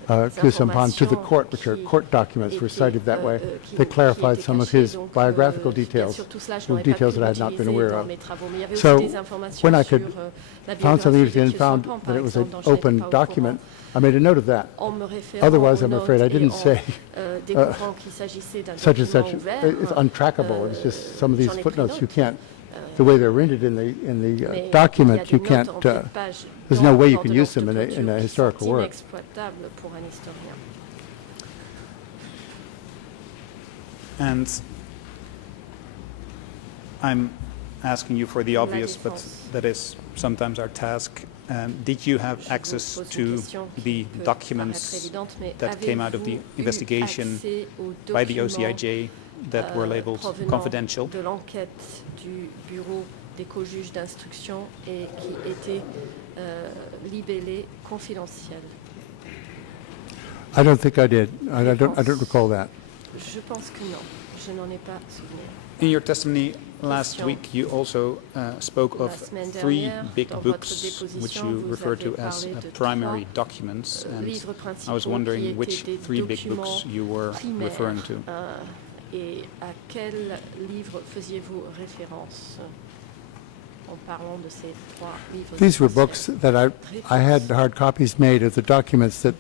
Khieu Samphan to the court, which are court documents, were cited that way. They clarified some of his biographical details, details that I had not been aware of. So when I found something interesting and found that it was an open document, I made a note of that. Otherwise, I'm afraid I didn't say such and such. It's untrackable. It's just some of these footnotes you can't. The way they're rendered in the document, you can't. There's no way you can use them in a historical work. And I'm asking you for the obvious, but that is sometimes our task. Did you have access to the documents that came out of the investigation by the OCIJ that were labeled confidential? De l'enquête du bureau des co-juges d'instruction et qui était libellé confidentiel. I don't think I did. I don't recall that. Je pense que non. Je n'en ai pas souvenir. In your testimony last week, you also spoke of 3 big books, which you refer to as primary documents. And I was wondering which 3 big books you were referring to. Et à quel livre faisiez-vous référence en parlant de ces 3 livres? These were books that I had hard copies made of the documents that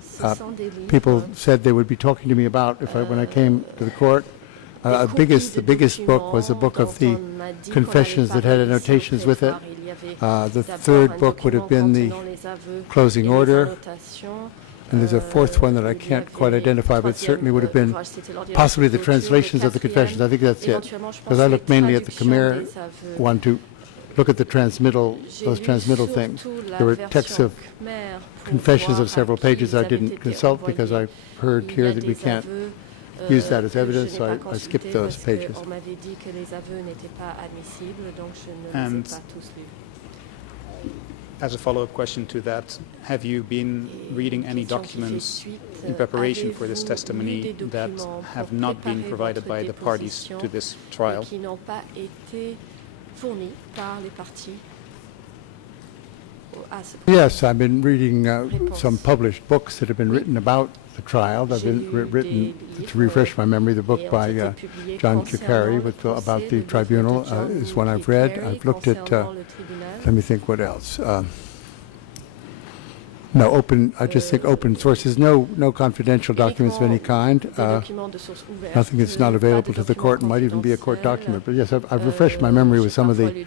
people said they would be talking to me about when I came to the court. The biggest book was a book of the confessions that had annotations with it. The third book would have been the closing order. And there's a fourth one that I can't quite identify, but certainly would have been possibly the translations of the confessions. I think that's it. Because I looked mainly at the Khmer one to look at the those transmittal things. There were texts of confessions of several pages I didn't consult because I heard here that we can't use that as evidence, so I skipped those pages. And as a follow-up question to that, have you been reading any documents in preparation for this testimony that have not been provided by the parties to this trial? Yes, I've been reading some published books that have been written about the trial. I've been written, to refresh my memory, the book by John Kukari about the tribunal is one I've read. I've looked at, let me think what else. I just think open sources, no confidential documents of any kind. Nothing that's not available to the court and might even be a court document. But yes, I've refreshed my memory with some of the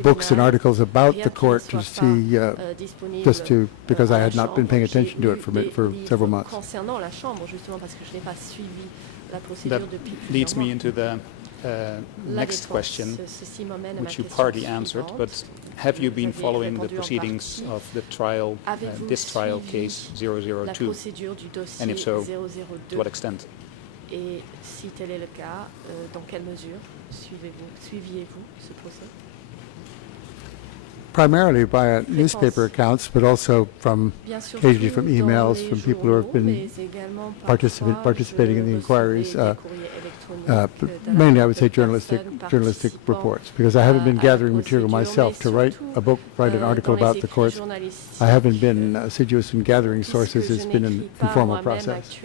books and articles about the court to see, because I had not been paying attention to it for several months. That leads me into the next question, which you partly answered, but have you been following the proceedings of the trial, this trial case 002, and if so, to what extent? Et si tel est le cas, dans quelle mesure suiviez-vous ce procès? Primarily by newspaper accounts, but also occasionally from emails from people who have been participating in the inquiries. Mainly, I would say journalistic reports, because I haven't been gathering material myself to write an article about the courts. I haven't been assiduous in gathering sources. It's been an informal process.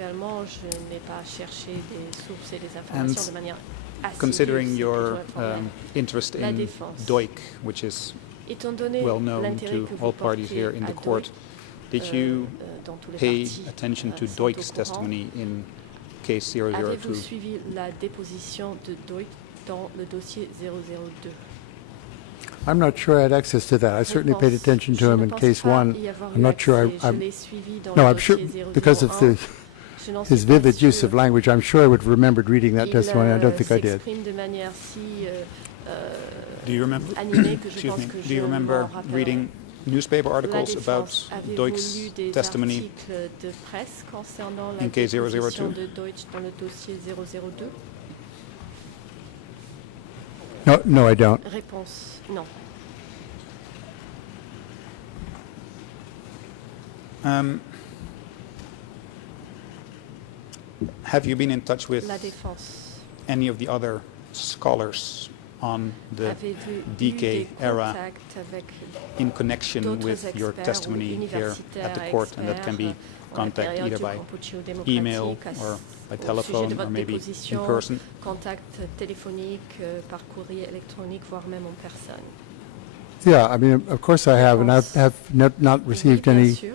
And considering your interest in Duik, which is well known to all parties here in the court, did you pay attention to Duik's testimony in case 002? Avez-vous suivi la déposition de Duik dans le dossier 002? I'm not sure I had access to that. I certainly paid attention to him in case 1. I'm not sure I'm sure because of his vivid use of language, I'm sure I would have remembered reading that testimony. I don't think I did. Do you remember? animé que je Excuse pense me. que Do je you remember m'en rappellerai. reading newspaper La articles about Défense, avez-vous Deutsch's lu des testimony articles de presse concernant la in case 002? déposition de Deutsch dans le dossier 002? No, I don't. Réponse non. Have you been in touch with La Défense, any of the other scholars on the avez-vous eu DK des era contacts avec in connection d'autres with your experts ou testimony here at the universitaires, court, and that can be experts en la contact période either du by Campuchio email démocratique or by au sujet de telephone or votre maybe in déposition, person? contact téléphonique, par courrier électronique, voire même en personne? Yeah, I mean, of course I have, and I have not received Oui, bien any sûr.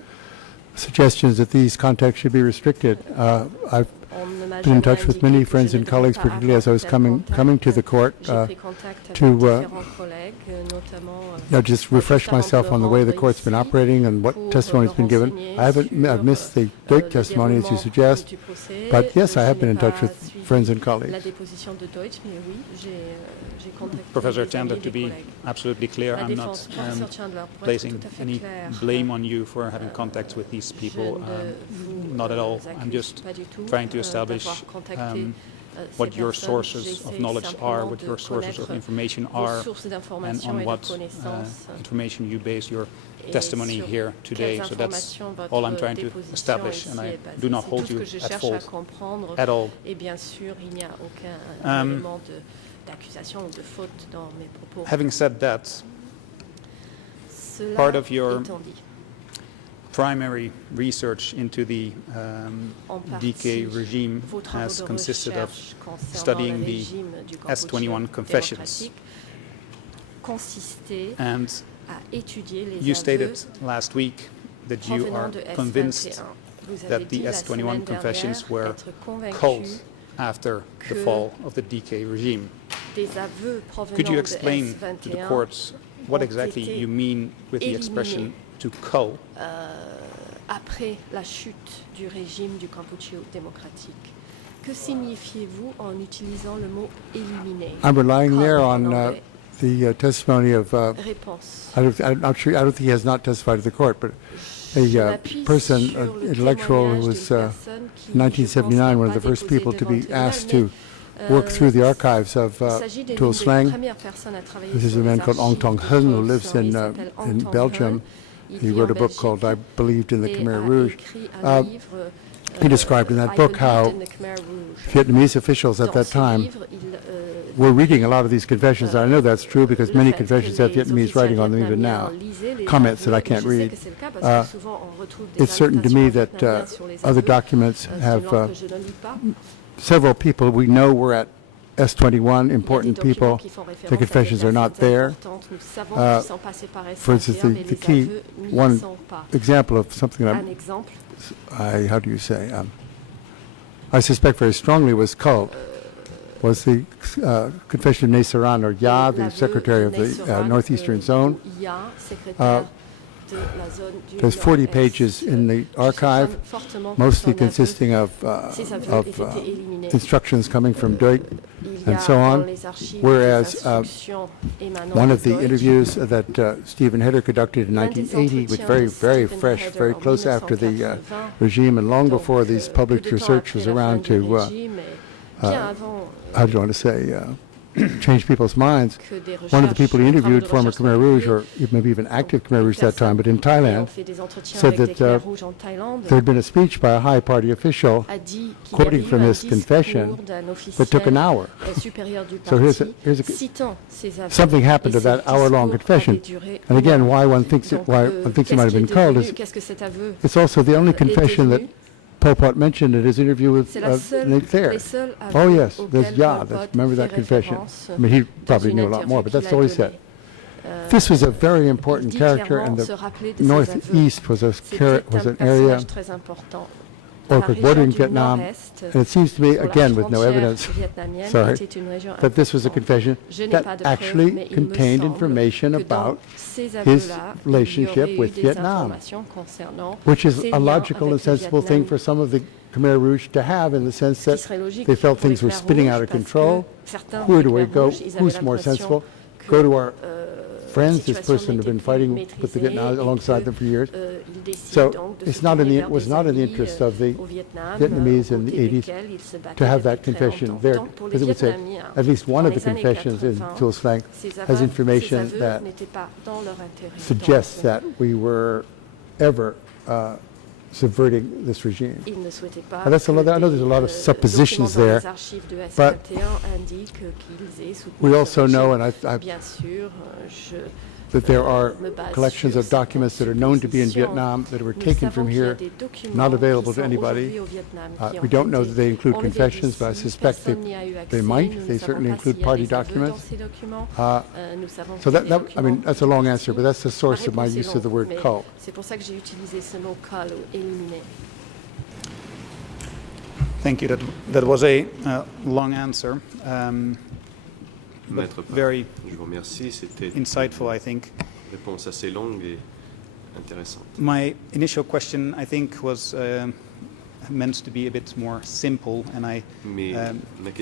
suggestions that these contacts should be restricted. I've On ne m'a been in jamais touch with indiqué many que friends je ne and devais colleagues, pas particularly as I avoir was tel coming contact. to the court, J'ai pris contact avec to différents collègues, notamment just refresh myself on the way the court's been operating and what testimony's been given. I've missed the Deutsch testimony, as you suggest, but yes, I have been in touch with friends and la colleagues. déposition de Deutsch, mais oui, j'ai contacté Professor des Tander, amis, to des be collègues. absolutely clear, La I'm not Défense, professeur Chandler, pour être placing tout à fait any clair, blame on you for having contacts with these je people. ne vous Not at all. I'm accuse just pas du tout, trying to establish d'avoir contacté, what ces your personnes. sources of J'essaie knowledge are, simplement what de your sources of connaître information vos are, sources and d'information on et de what connaissances. information you base your Et testimony sur here today. quelles So that's informations votre all I'm trying to déposition establish, and ici I est basée. do not C'est hold tout ce you que je at cherche à fault comprendre. at all. Et bien sûr, il n'y a aucun élément d'accusation ou de faute dans mes propos. Having said that, Cela part of your étant dit, primary research into the en partie, DK regime vos travaux has de consisted of recherche concernant studying le the régime du S21 Campuchia confessions. démocratique consistait And à étudier les you stated aveux last week that you provenant are de convinced S21. Vous avez that dit the la S21 semaine confessions dernière were être convaincu culled after the que fall of the DK regime. des aveux provenant Could you de explain to the S21 courts what ont exactly été you mean with the expression to cull? après la chute du régime du Campuchia démocratique. Que signifiez-vous en utilisant le mot éliminer? I'm relying Cull there en on anglais. the testimony of, Réponse. I'm not sure, I don't think he has not testified to the court, but Je a m'appuie person, sur an le intellectual who témoignage was d'une personne qui, in 1979, one of the first people to be asked to work through the archives of Tuol Sleng. This is a man called Ong Tong Hun who lives in Belgium. He wrote a book called I Believed in the Khmer Rouge. He described in that book how Vietnamese officials at that time were reading a lot of these confessions. And I know that's true because many confessions have Vietnamese writing on them even now, comments that I can't read. It's certain to me that other documents have several people we know were at S21, important people. The confessions are not there. For instance, the key one example of something how do you say, I suspect very strongly was culled, was the confession of Ne Saran, or Ya, the secretary of the Northeastern Zone. There's 40 pages in the archive, mostly consisting of instructions coming from Deutsch and so on, whereas one of the interviews that Stephen Heder conducted in 1980, which very, very fresh, very close after the regime and long before these public research was around to, how do you want to say, change people's minds. One of the people he interviewed, former Khmer Rouge, or maybe even active Khmer Rouge at that time, but in Thailand, said that there had been a speech by a high party official quoting from his confession that took an hour. So here's something happened to that hour-long confession. And again, why one thinks it might have been culled is it's also the only confession that Pol Pot mentioned in his interview with Nick Thayer. Oh yes, there's remember that confession. I mean, he probably knew a lot more, but that's all he said. This was a very important character, and the Northeast was an area Orcas bordering Vietnam, and it seems to me, again, with no evidence, sorry, that this was a confession that actually contained information about his relationship with Vietnam, which is a logical and sensible thing for some of the Khmer Rouge to have, in the sense that they felt things were spinning out of control. Where do we go? Who's more sensible? Go to our friends. This person had been fighting with the Vietnamese alongside them for years. So it's not in the, it was not in the interest of the Vietnamese in the 80s to have that confession there, because it would say at least one of the confessions in Tuol Sleng has information that suggests that we were ever subverting this regime. Now that's a lot, I know there's a lot of suppositions there, but we also know, and that there are collections of documents that are known to be in Vietnam that were taken from here, not available to anybody. We don't know that they include confessions, but I suspect they might. They certainly include party documents. So that, I mean, that's a long answer, but that's the source of my use of the word cull. Thank you. That was a long answer. Very insightful, I think. Réponse assez longue et intéressante. My initial question, I think, was meant to be a bit more simple, and I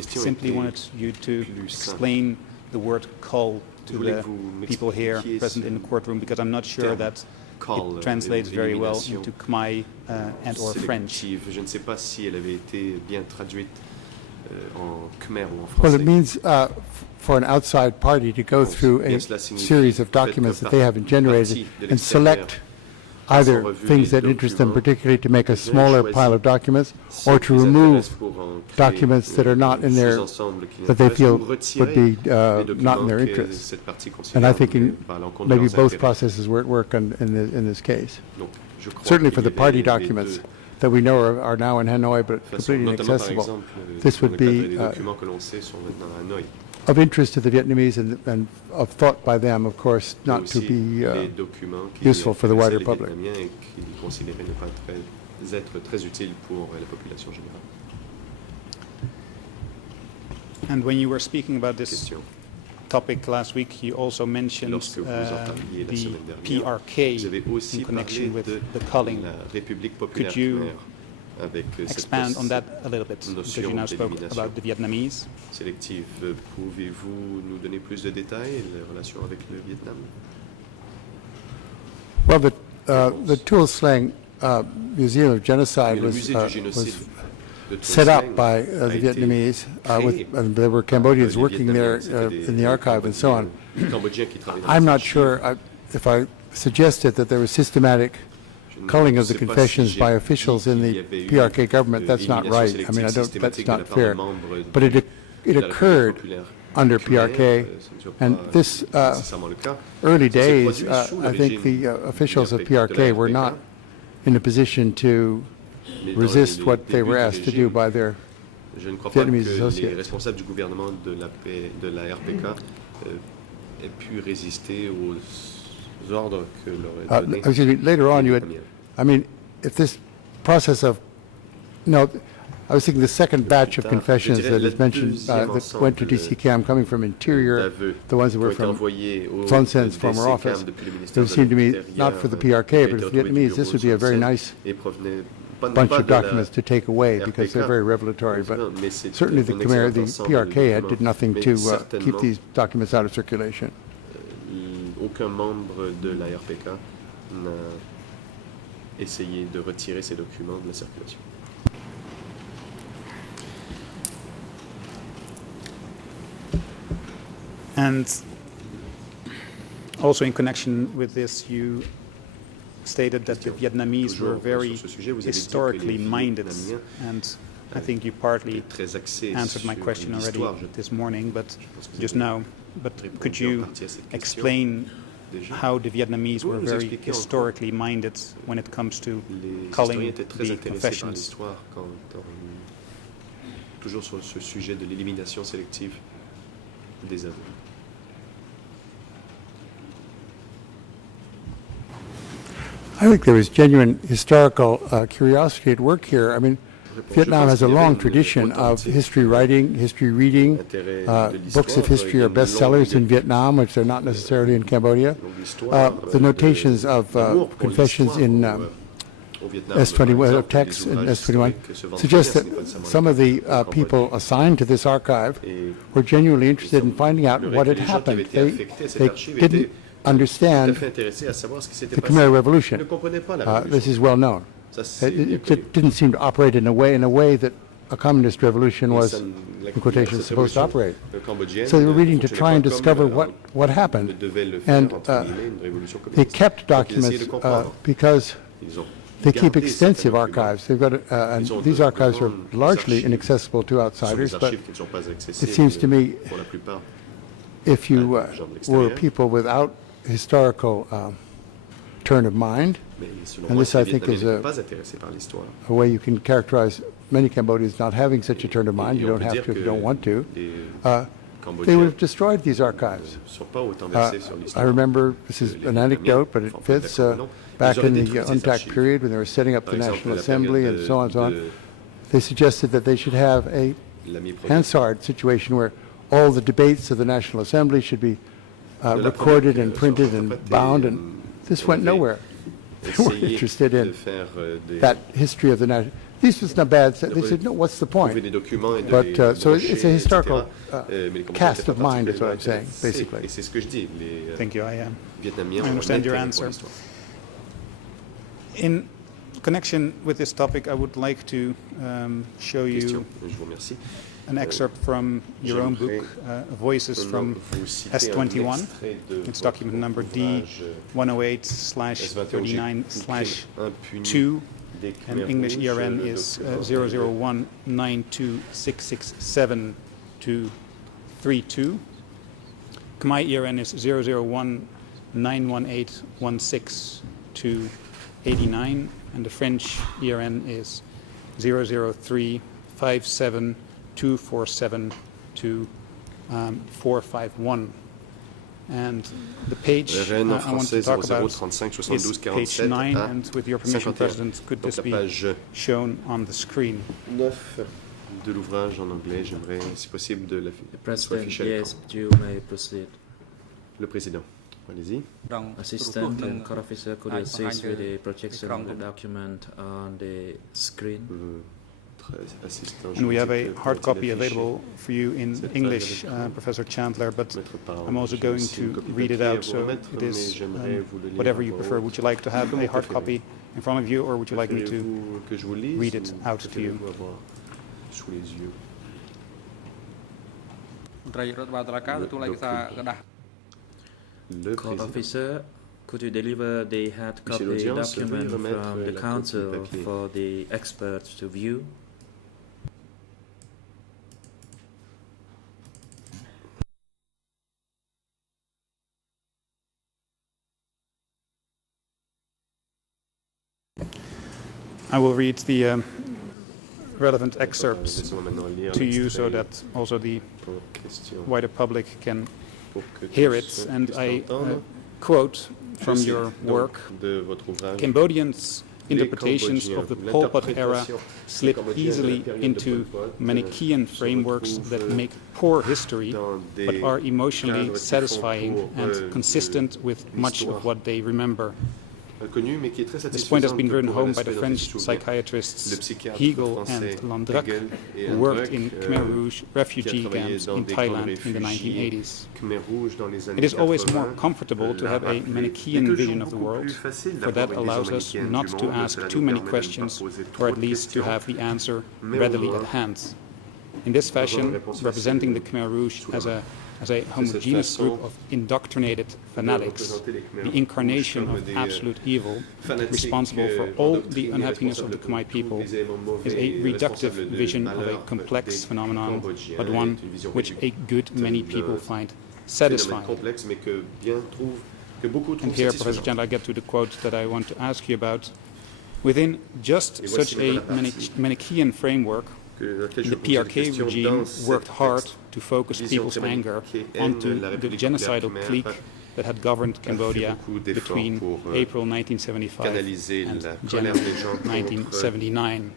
simply wanted you to explain the word cull to the people here present in the courtroom, because I'm not sure that it translates very well into Khmer and or French. Je ne sais pas si elle avait été bien traduite en Khmer ou en français. Well, it means for an outside party to go through a series of documents that they haven't generated and select either things that interest them particularly to make a smaller pile of documents, or to remove documents that are not in their, that they feel would be not in their interest. And I think maybe both processes were at work in this case. Certainly for the party documents that we know are now in Hanoi but completely inaccessible, this would be of interest to the Vietnamese and of thought by them, of course, not to be useful for the wider public. And when you were speaking about this topic last week, you also mentioned the PRK in connection with the culling. Could you expand on that a little bit, because you now spoke about the Vietnamese? Sélective, pouvez-vous nous donner plus de détails les relations avec le Vietnam? Well, the Tuol Sleng Museum of Genocide was set up by the Vietnamese. There were Cambodians working there in the archive and so on. I'm not sure if I suggested that there was systematic culling of the confessions by officials in the PRK government. That's not right. I mean, that's not fair. But it occurred under PRK, and this early days, I think the officials of PRK were not in a position to resist what they were asked to do by their Vietnamese associates. Les responsables du gouvernement de la RPK aient pu résister aux ordres que leur est donné. Excuse me, later on, you had, I mean, if this process of, no, I was thinking the second batch of confessions that is mentioned that went to DCCAM coming from Interior, the ones that were from Son Sen's former office, it seemed to me not for the PRK, but for the Vietnamese, this would be a very nice bunch of documents to take away because they're very revelatory. But certainly the Khmer, the PRK did nothing to keep these documents out of circulation. Aucun membre de la RPK n'a essayé de retirer ces documents de la circulation. And also in connection with this, you stated that the Vietnamese were very historically minded, and I think you partly answered my question already this morning, but just now. But could you explain how the Vietnamese were very historically minded when it comes to culling the confessions? Toujours sur ce sujet de l'élimination sélective des aveux. I think there is genuine historical curiosity at work here. I mean, Vietnam has a long tradition of history writing, history reading. Books of history are bestsellers in Vietnam, which they're not necessarily in Cambodia. The notations of confessions in S21 of texts in S21 suggest that some of the people assigned to this archive were genuinely interested in finding out what had happened. They didn't understand the Khmer Revolution. This is well known. It didn't seem to operate in a way that a communist revolution was, in quotations, supposed to operate. So they were reading to try and discover what happened. And they kept documents because they keep extensive archives. They've got, and these archives are largely inaccessible to outsiders, but it seems to me if you were people without historical turn of mind, and this I think is a way you can characterize many Cambodians not having such a turn of mind. You don't have to if you don't want to. They would have destroyed these archives. I remember, this is an anecdote, but it fits, back in the UNTAC period when they were setting up the National Assembly and so on and so on, they suggested that they should have a Hansard situation where all the debates of the National Assembly should be recorded and printed and bound, and this went nowhere. They weren't interested in that history of the national. This was not bad. They said, no, what's the point? But so it's a historical cast of mind, is what I'm saying, basically. Thank you. I understand your answer. In connection with this topic, I would like to show you an excerpt from your own book, Voices from S21. It's document number D108/39/2, and English ERN is 00192667232. Khmer ERN is 00191816289, and the French ERN is 003572472 and the page I want to talk about is page 9, and with your permission, President, could this be shown on the screen? De l'ouvrage en anglais, j'aimerais, si possible, de President, yes, you may proceed. Le président, allez-y. Assistant and core officer, could you assist with the projection of the document on the screen? And we have a hard copy available for you in English, Professor Chandler, but I'm also going to read it out, so it is whatever you prefer. Would you like to have a hard copy in front of you, or would you like me to read it out to you? Court officer, could you deliver the hard copy document from the council for the experts to view? I will read the relevant excerpts to you so that also the wider public can hear it. And I quote from your work: Cambodians' interpretations of the Pol Pot era slip easily into Manichaean frameworks that make poor history, but are emotionally satisfying and consistent with much of what they remember. This point has been driven home by the French psychiatrists Hegel and Landrak, who worked in Khmer Rouge refugee camps in Thailand in the 1980s. It is always more comfortable to have a Manichaean vision of the world, for that allows us not to ask too many questions, or at least to have the answer readily at hand. In this fashion, representing the Khmer Rouge as a homogeneous group of indoctrinated fanatics, the incarnation of absolute evil, responsible for all the unhappiness of the Khmer people, is a reductive vision of a complex phenomenon, but one which a good many people find satisfying. And here, Professor Chandler, I get to the quote that I want to ask you about. Within just such a Manichaean framework, the PRK regime worked hard to focus people's anger onto the genocidal clique that had governed Cambodia between April 1975 and January 1979.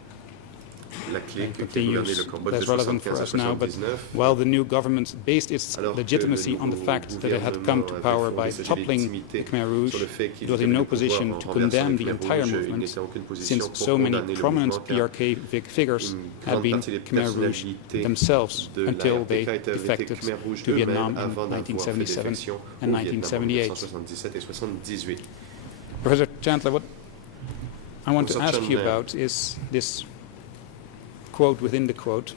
And continues, that's relevant for us now, but while the new government based its legitimacy on the fact that it had come to power by toppling the Khmer Rouge, it was in no position to condemn the entire movement, since so many prominent PRK figures had been Khmer Rouge themselves until they defected to Vietnam in 1977 and 1978. Professor Chandler, what I want to ask you about is this quote within the quote.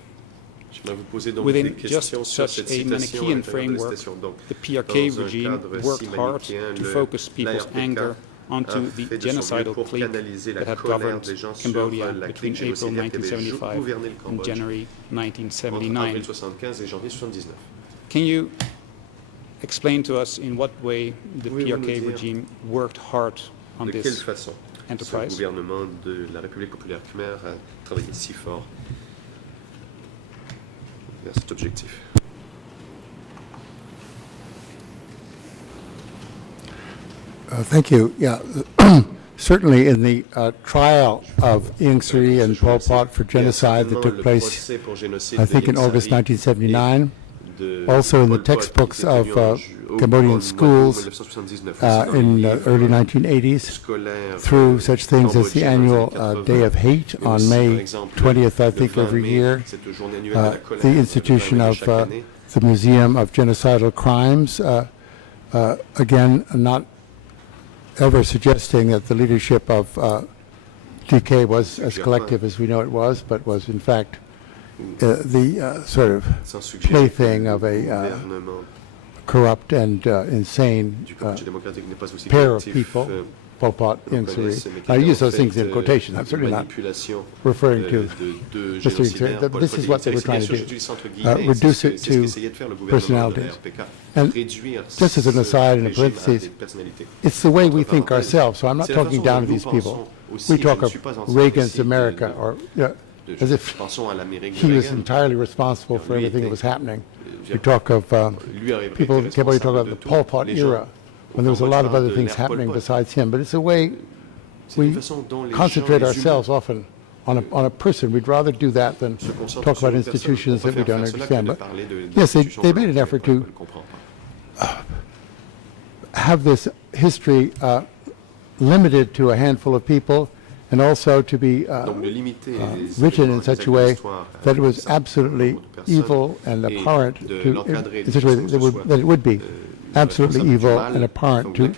Within just such a Manichaean framework, the PRK regime worked hard to focus people's anger onto the genocidal clique that had governed Cambodia between April 1975 and January 1979. Can you explain to us in what way the PRK regime worked hard on this enterprise? Ce gouvernement de la République populaire khmer a travaillé si fort vers cet objectif. Thank you. Yeah, certainly in the trial of Ieng Sary and Pol Pot for genocide that took place, I think in August 1979, also in the textbooks of Cambodian schools in the early 1980s, through such things as the annual Day of Hate on May 20th, I think, every year, the institution of the Museum of Genocidal Crimes, again, not ever suggesting that the leadership of DK was as collective as we know it was, but was in fact the sort of plaything of a corrupt and insane pair of people, Pol Pot, Ieng Sary. I use those things in quotation. I'm certainly not referring to Mr. Ieng Sary. This is what they were trying to do, reduce it to personalities. And just as an aside in parentheses, it's the way we think ourselves. So I'm not talking down to these people. We talk of Reagan's America, or as if he was entirely responsible for everything that was happening. We talk of people in Cambodia talk about the Pol Pot era, when there was a lot of other things happening besides him. But it's a way we concentrate ourselves often on a person. We'd rather do that than talk about institutions that we don't understand. But yes, they made an effort to have this history limited to a handful of people, and also to be written in such a way that it was absolutely evil and abhorrent in such a way that it would be absolutely evil and abhorrent to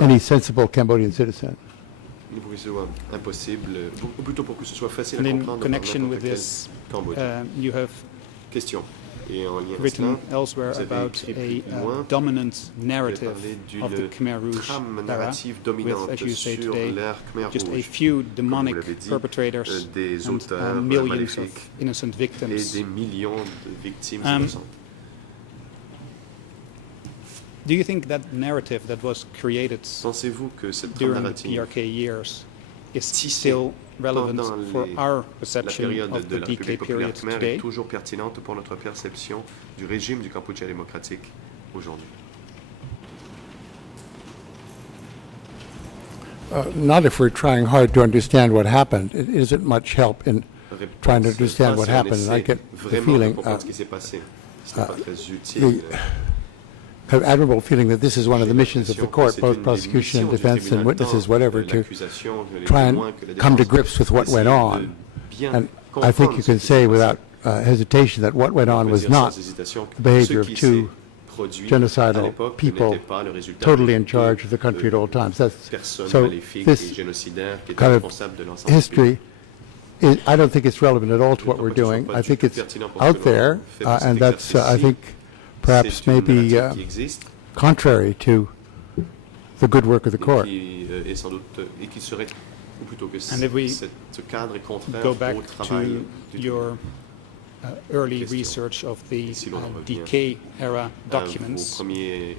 any sensible Cambodian citizen. And in connection with this, you have written elsewhere about a dominant narrative of the Khmer Rouge era, with, as you say today, just a few demonic perpetrators and millions of innocent victims. Do you think that narrative that was created during the PRK years is still relevant for our perception of the DK period today? Toujours pertinente pour notre perception du régime du Kampuchea démocratique aujourd'hui. Not if we're trying hard to understand what happened. It isn't much help in trying to understand what happened. And I get the feeling, the admirable feeling that this is one of the missions of the court, both prosecution and defense and witnesses, whatever, to try and come to grips with what went on. And I think you can say without hesitation that what went on was not the behavior of two genocidal people totally in charge of the country at all times. So this kind of history, I don't think it's relevant at all to what we're doing. I think it's out there, and that's, I think, perhaps maybe contrary to the good work of the court. And if we go back to your early research of the DK era documents, are you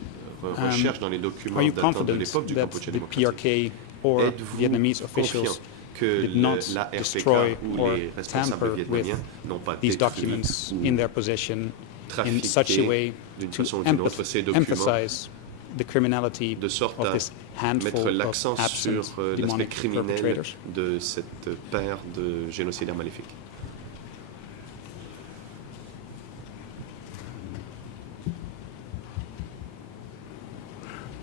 confident that the PRK or Vietnamese officials did not destroy or tamper with these documents in their possession in such a way to emphasize the criminality de sorte of à this mettre handful l'accent of sur absent l'aspect demonic criminel perpetrators? de cette paire de génocidaires maléfiques.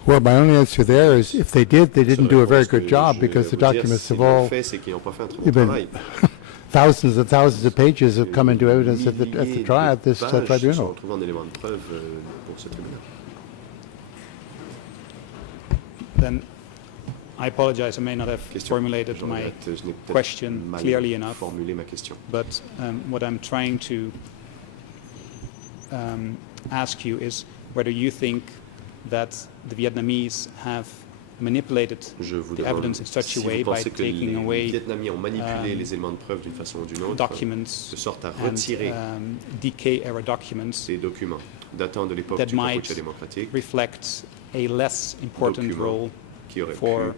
Well, my only answer there is if they did, they didn't do a very good job because the documents have all been thousands and thousands of pages have come into evidence at the trial at this tribunal. Then I apologize, I may not have formulated my question clearly enough, but what I'm trying to ask you is whether you think that the Vietnamese have manipulated the evidence in such a way by taking away documents and DK-era documents that might reflect a less important role for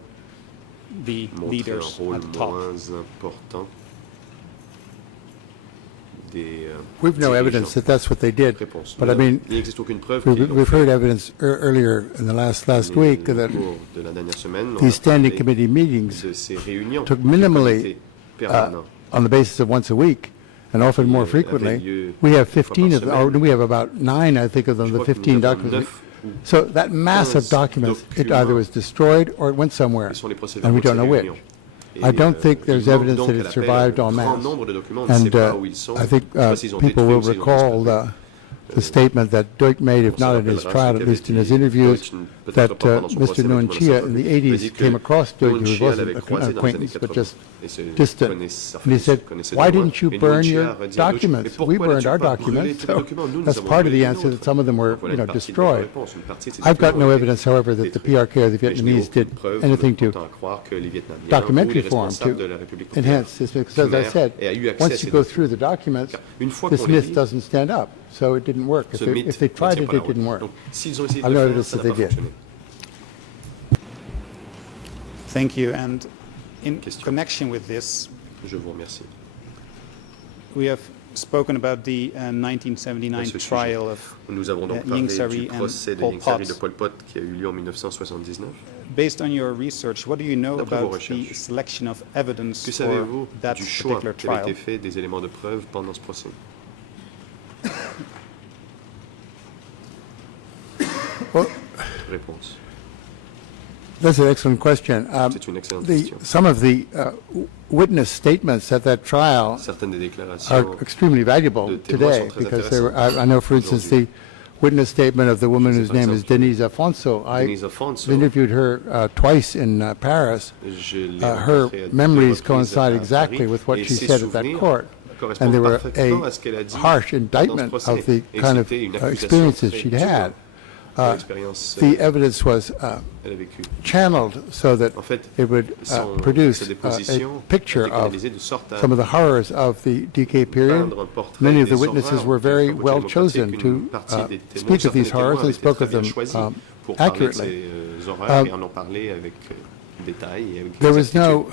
the leaders at the top. We've no evidence that that's what they did, but I mean, we've heard evidence earlier in the last week that these standing committee meetings took minimally on the basis of once a week, and often more frequently. We have 15 of them, or we have about 9, I think, of them, the 15 documents. So that mass of documents, it either was destroyed or it went somewhere, and we don't know which. I don't think there's evidence that it survived en masse. And I think people will recall the statement that Duch made, if not in his trial, at least in his interviews, that Mr. Nguyen Chia in the 80s came across Duch, who wasn't an acquaintance, but just distant. And he said, "Why didn't you burn your documents? We burned our documents." So that's part of the answer, that some of them were, destroyed. I've got no evidence, however, that the PRK or the Vietnamese did anything to documentary form to enhance this. Because as I said, once you go through the documents, this myth doesn't stand up. So it didn't work. If they tried it, it didn't work. I've no evidence that they did. Thank you. And in connection with this, we have spoken about the 1979 trial of Ieng Sary and Pol Pot. Based on your research, what do you know about the selection of evidence for that particular trial? Well, that's an excellent question. Some of the witness statements at that trial are extremely valuable today because there were, I know, for instance, the witness statement of the woman whose name is Denise Afonso. I interviewed her twice in Paris. Her memories coincide exactly with what she said at that court. And they were a harsh indictment of the kind of experiences she'd had. The evidence was channeled so that it would produce a picture of some of the horrors of the DK period. Many of the witnesses were very well chosen to speak of these horrors and spoke of them accurately. There was no...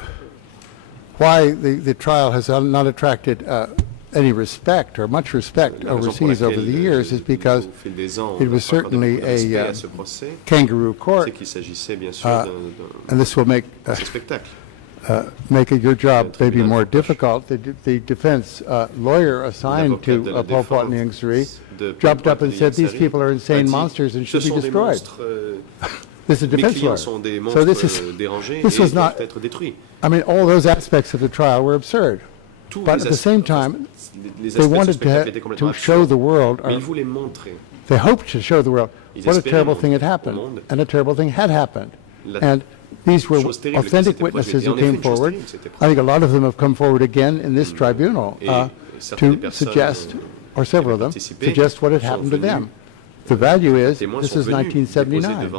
Why the trial has not attracted any respect or much respect overseas over the years is because it was certainly a kangaroo court, and this will make your job maybe more difficult. The defense lawyer assigned to Pol Pot and Ieng Sary jumped up and said these people are insane monsters and should be destroyed. This is a defense lawyer. So this was not... I mean, all those aspects of the trial were absurd. But at the same time, they wanted to show the world, or they hoped to show the world, what a terrible thing had happened, and a terrible thing had happened. And these were authentic witnesses who came forward. I think a lot of them have come forward again in this tribunal to suggest, or several of them, suggest what had happened to them. The value is, this is 1979,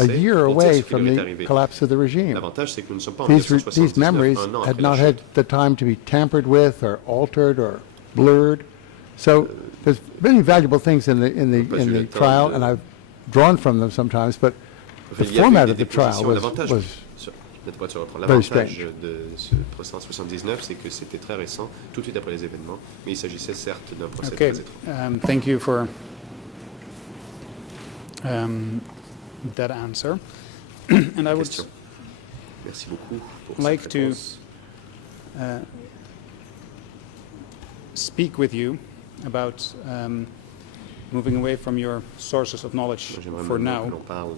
a year away from the collapse of the regime. These memories had not had the time to be tampered with or altered or blurred. So there's many valuable things in the trial, and I've drawn from them sometimes, but the format of the trial was very strange. Okay, thank you for that answer. And I would Merci beaucoup pour like cette to réponse. Speak with you about moving away from your sources of knowledge J'aimerais for maintenant now, que l'on parle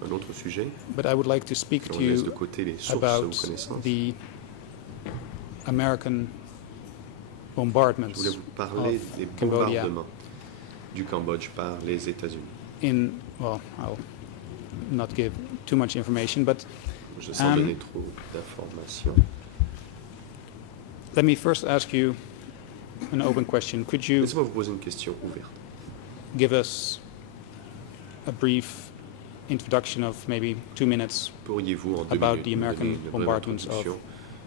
d'un autre sujet. but I would like to speak Que to l'on laisse de you côté les sources ou about connaissances. the American Je bombardments voulais vous parler of des Cambodia bombardements du Cambodge par les États-Unis. well, I'll not give too much information, but Sans donner trop d'informations. let me first ask you an open question. Could you Laissez-moi vous poser une question ouverte. give us a brief introduction of maybe 2 minutes Pourriez-vous en 2 about minutes the nous American donner une brève bombardments of introduction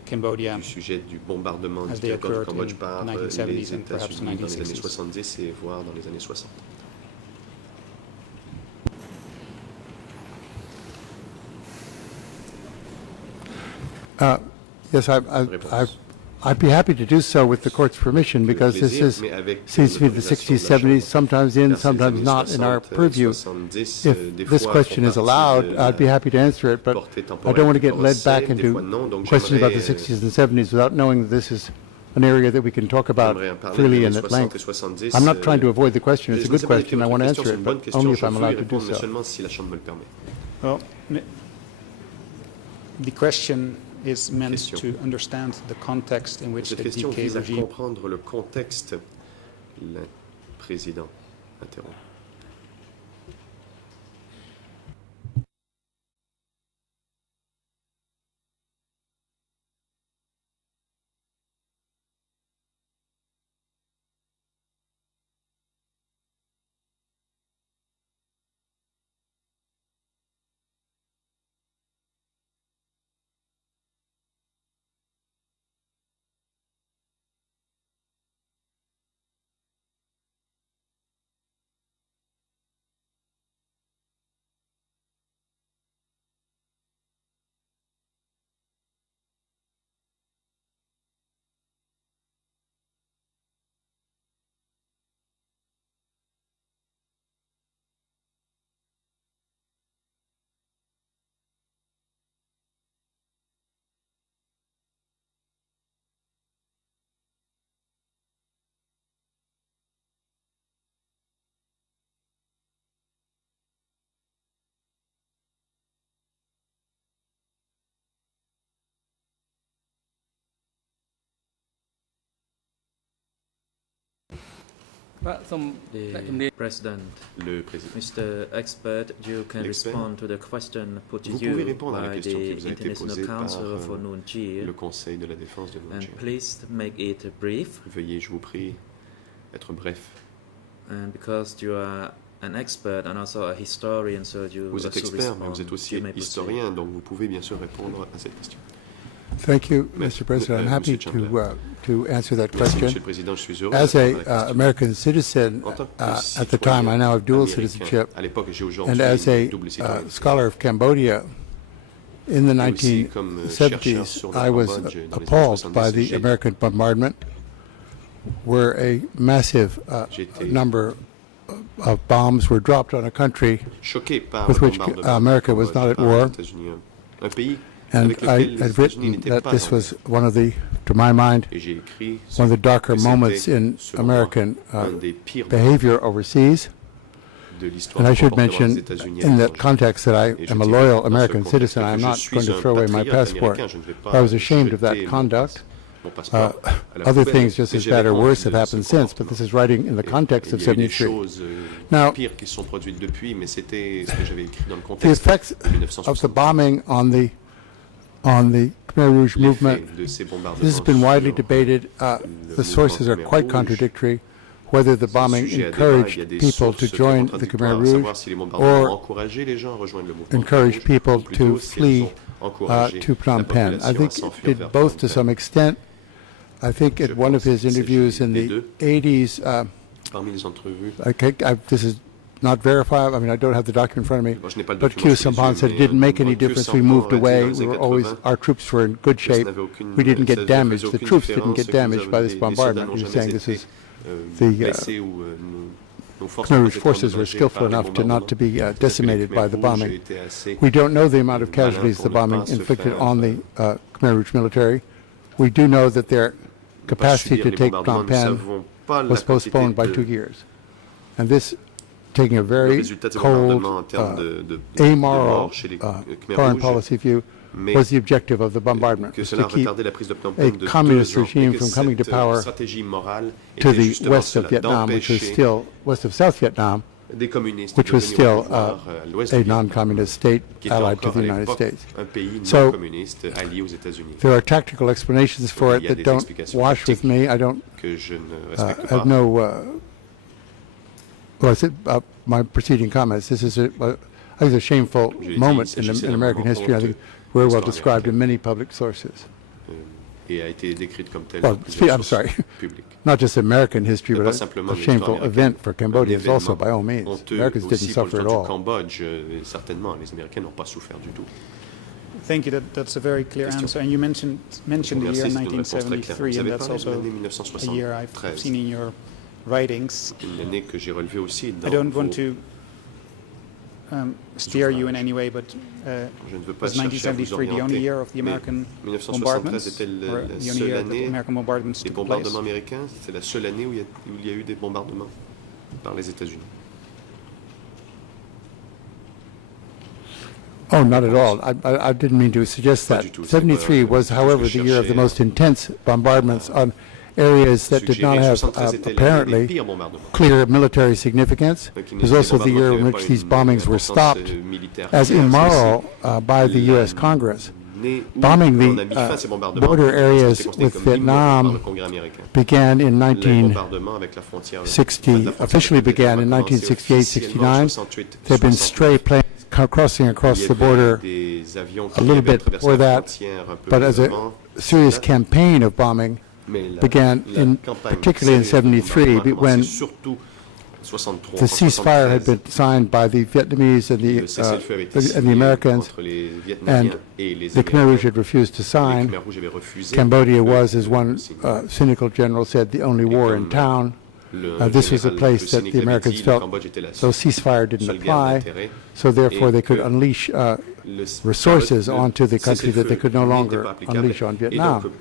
Cambodia du sujet du bombardement as du they territoire du occurred Cambodge in par the les 1970s and perhaps États-Unis dans les années 1960s. 70 et voire dans les années 60? Yes, I'd be happy to do so with the court's permission, because this seems to be the 60s, 70s, sometimes in, sometimes not in our purview. If this question is allowed, I'd be happy to answer it, but I don't want to get led back into questions about the 60s and 70s without knowing that this is an area that we can talk about freely and at length. I'm not trying to avoid the question. It's a good question. I want to answer it, but only if I'm allowed to do so. Well, the question is meant to understand the context in which Cette the question DK vise à regime comprendre le contexte. Le président interrompt. The President, Le président. Mr. Expert, you can respond to the question put to Vous pouvez you répondre à la by question qui the vous a été International posée par Council for Nunchi, le Conseil de la défense de and Nunchi. please make it brief. Veuillez, je vous prie, être bref. And because you are an expert and also a historian, so you Vous êtes also expert, mais respond. vous êtes aussi You may proceed. historien, donc vous pouvez bien sûr répondre à cette question. Thank you, Mr. President. I'm happy to answer that Merci, question. Monsieur le Président, je suis heureux As de répondre à la a question. American citizen, En tant que at the time I now have dual américain, citizenship, à l'époque, j'ai aujourd'hui and as a double citoyenneté. scholar of Cambodia, in the Et aussi comme chercheur 1970s, sur le I was Cambodge dans les années appalled 70, by the j'ai- American bombardment, where a massive J'étais number of bombs were dropped on a country choqué par with le which bombardement America du was Cambodge not at par war. les États-Unis, un pays and avec I lequel les had États-Unis written n'étaient that pas this en was one of the, to my mind, Et j'ai écrit one of the darker que moments c'était, in selon moi, American un des pires behavior overseas. de l'histoire And I du should comportement mention des États-Unis à in that l'étranger. context that I Et je am a dis loyal dans ce American contexte citizen. que I'm je not suis going to un throw away my patriote passport. américain. Je ne vais pas I was ashamed of that jeter conduct. mon passeport à la Other poubelle, things just mais as j'avais bad or honte worse de have happened ce since, but this is writing in the Et context of il y a eu des 73. choses Now, pires qui se sont produites depuis, mais c'était ce que j'avais écrit dans le the contexte effects de of the 1960. bombing on the Khmer Rouge movement, L'effet de ces bombardements this has been widely sur debated. The sources are quite contradictory. Whether the bombing sujet à débat, il y a encouraged des people sources to très join the contradictoires, Khmer à Rouge savoir si les bombardements ont or encouragé les gens à rejoindre le mouvement encourage Khmer Rouge, people ou plutôt to si elles flee ont encouragé to la Phnom Penh. I population à think s'enfuir it did vers both Phnom to Penh. some extent. I think at one of his interviews in the 80s, Parmi les entrevues, this is not verified. I mean, I don't have the document in front of me. bon, je n'ai pas le But document Q sous les Sampan yeux, said it mais, didn't make any Q difference. We Sampan moved a dit away. dans les We were années always, 80, our troops were in good que ça shape. n'avait aucune- We didn't ça get ne damaged. faisait The aucune troops didn't différence, get que damaged by this les soldats bombardment. n'ont He was jamais saying this été, is the blessés ou Khmer Rouge forces were skillful enough to not to be decimated by the bombing. We don't know the amount of casualties the bombing inflicted on the Khmer Rouge military. We do know that their capacity to take Phnom Penh was postponed by 2 years. And this, taking a very cold, amoral foreign policy view, was the objective of the bombardment, was to keep a communist regime from coming to power to the west of Vietnam, which was still west of South Vietnam, which was still a non-communist state allied to the United States. So there are tactical explanations for it that don't wash with me. I don't have no. Well, I said my preceding comments. This is I think a shameful moment in American history. I think very well described in many public sources. Well, I'm sorry, not just American history, but a shameful event for Cambodians also, by all means. Americans didn't suffer at all. Thank you. That's a very clear answer. And you mentioned the year 1973, and that's also a year I've seen in your writings. I don't want to steer you in any way, but was 1973 the only year of the American bombardments, or the only year that the American bombardments took place? C'est la seule année où il y a eu des bombardements par les États-Unis. Oh, not at all. I didn't mean to suggest that. 73 was, however, the year of the most intense bombardments on areas that did not have apparently clear military significance. It was also the year in which these bombings were stopped as immoral by the U.S. Congress. Bombing the border areas with Vietnam began in 1960, officially began in 1968-69. There have been stray planes crossing across the border a little bit before that, but as a serious campaign of bombing began particularly in 73, when the ceasefire had been signed by the Vietnamese and the Americans, and the Khmer Rouge had refused to sign. Cambodia was, as one cynical general said, the only war in town. This was a place that the Americans felt so ceasefire didn't apply, so therefore they could unleash resources onto the country that they could no longer unleash on Vietnam.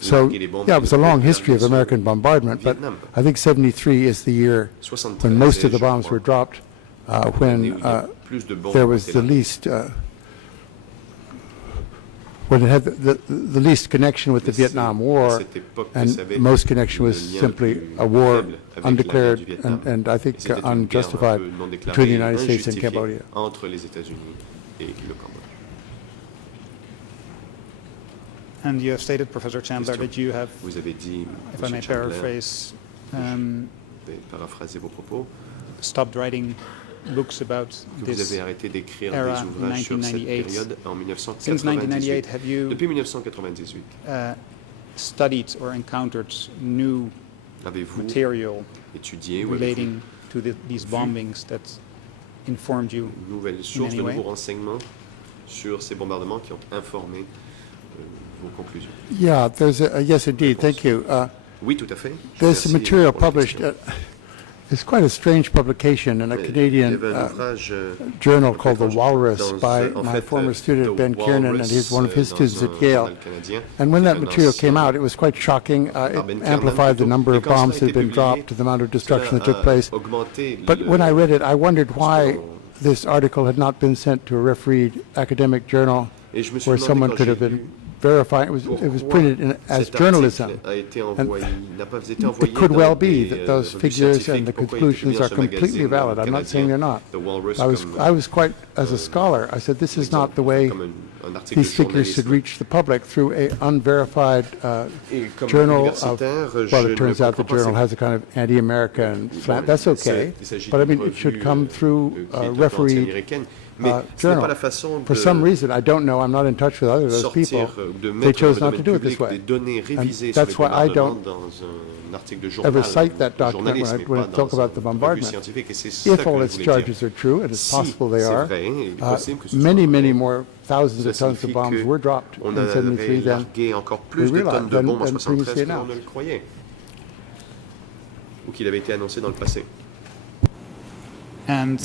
So, yeah, it was a long history of American bombardment, but I think 73 is the year when most of the bombs were dropped, when there was the least, when it had the least connection with the Vietnam War, and most connection was simply a war undeclared and I think unjustified between the United States and Cambodia. And you have stated, Professor Chandler, that you have, if I may paraphrase, stopped writing books about this era in 1998. Since 1998, have you studied or encountered new material relating to these bombings that informed you in any way? Yeah, there's yes, indeed. Thank you. There's material published. It's quite a strange publication in a Canadian journal called The Walrus by my former student Ben Kiernan, and he's one of his students at Yale. And when that material came out, it was quite shocking. It amplified the number of bombs that had been dropped, the amount of destruction that took place. But when I read it, I wondered why this article had not been sent to a refereed academic journal where someone could have been verifying. It was printed as journalism, and it could well be that those figures and the conclusions are completely valid. I'm not saying they're not. I was quite, as a scholar, I said this is not the way these figures should reach the public through an unverified journal of, well, it turns out the journal has a kind of anti-American slant. That's okay, but I mean it should come through refereed journal. For some reason, I don't know, I'm not in touch with other of those people, they chose not to do it this way. And that's why I don't ever cite that document when I talk about the bombardment. If all its charges are true, and it's possible they are, many, many more thousands of tons of bombs were dropped in 73 than we realized, than previously announced. Ou qu'il avait été annoncé dans le passé. And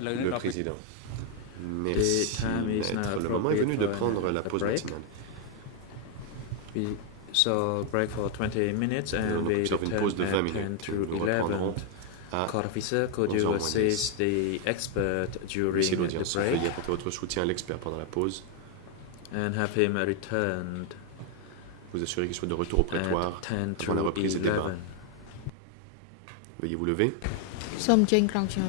le président. Merci, maître. Le moment est venu de prendre la pause matinale. We shall break for 20 minutes and we observe une pause de 20 return at 10 minutes. to Nous 11. reprendrons à Court officer, could you 11h moins assist the expert during Monsieur the l'audience, break veuillez apporter votre soutien à l'expert pendant la pause. and have him returned Vous assurer qu'il soit de retour au prétoire at 10 to avant la reprise des débats. 11. Veuillez vous lever. សូមអញ្ជើញក្រោកឈរ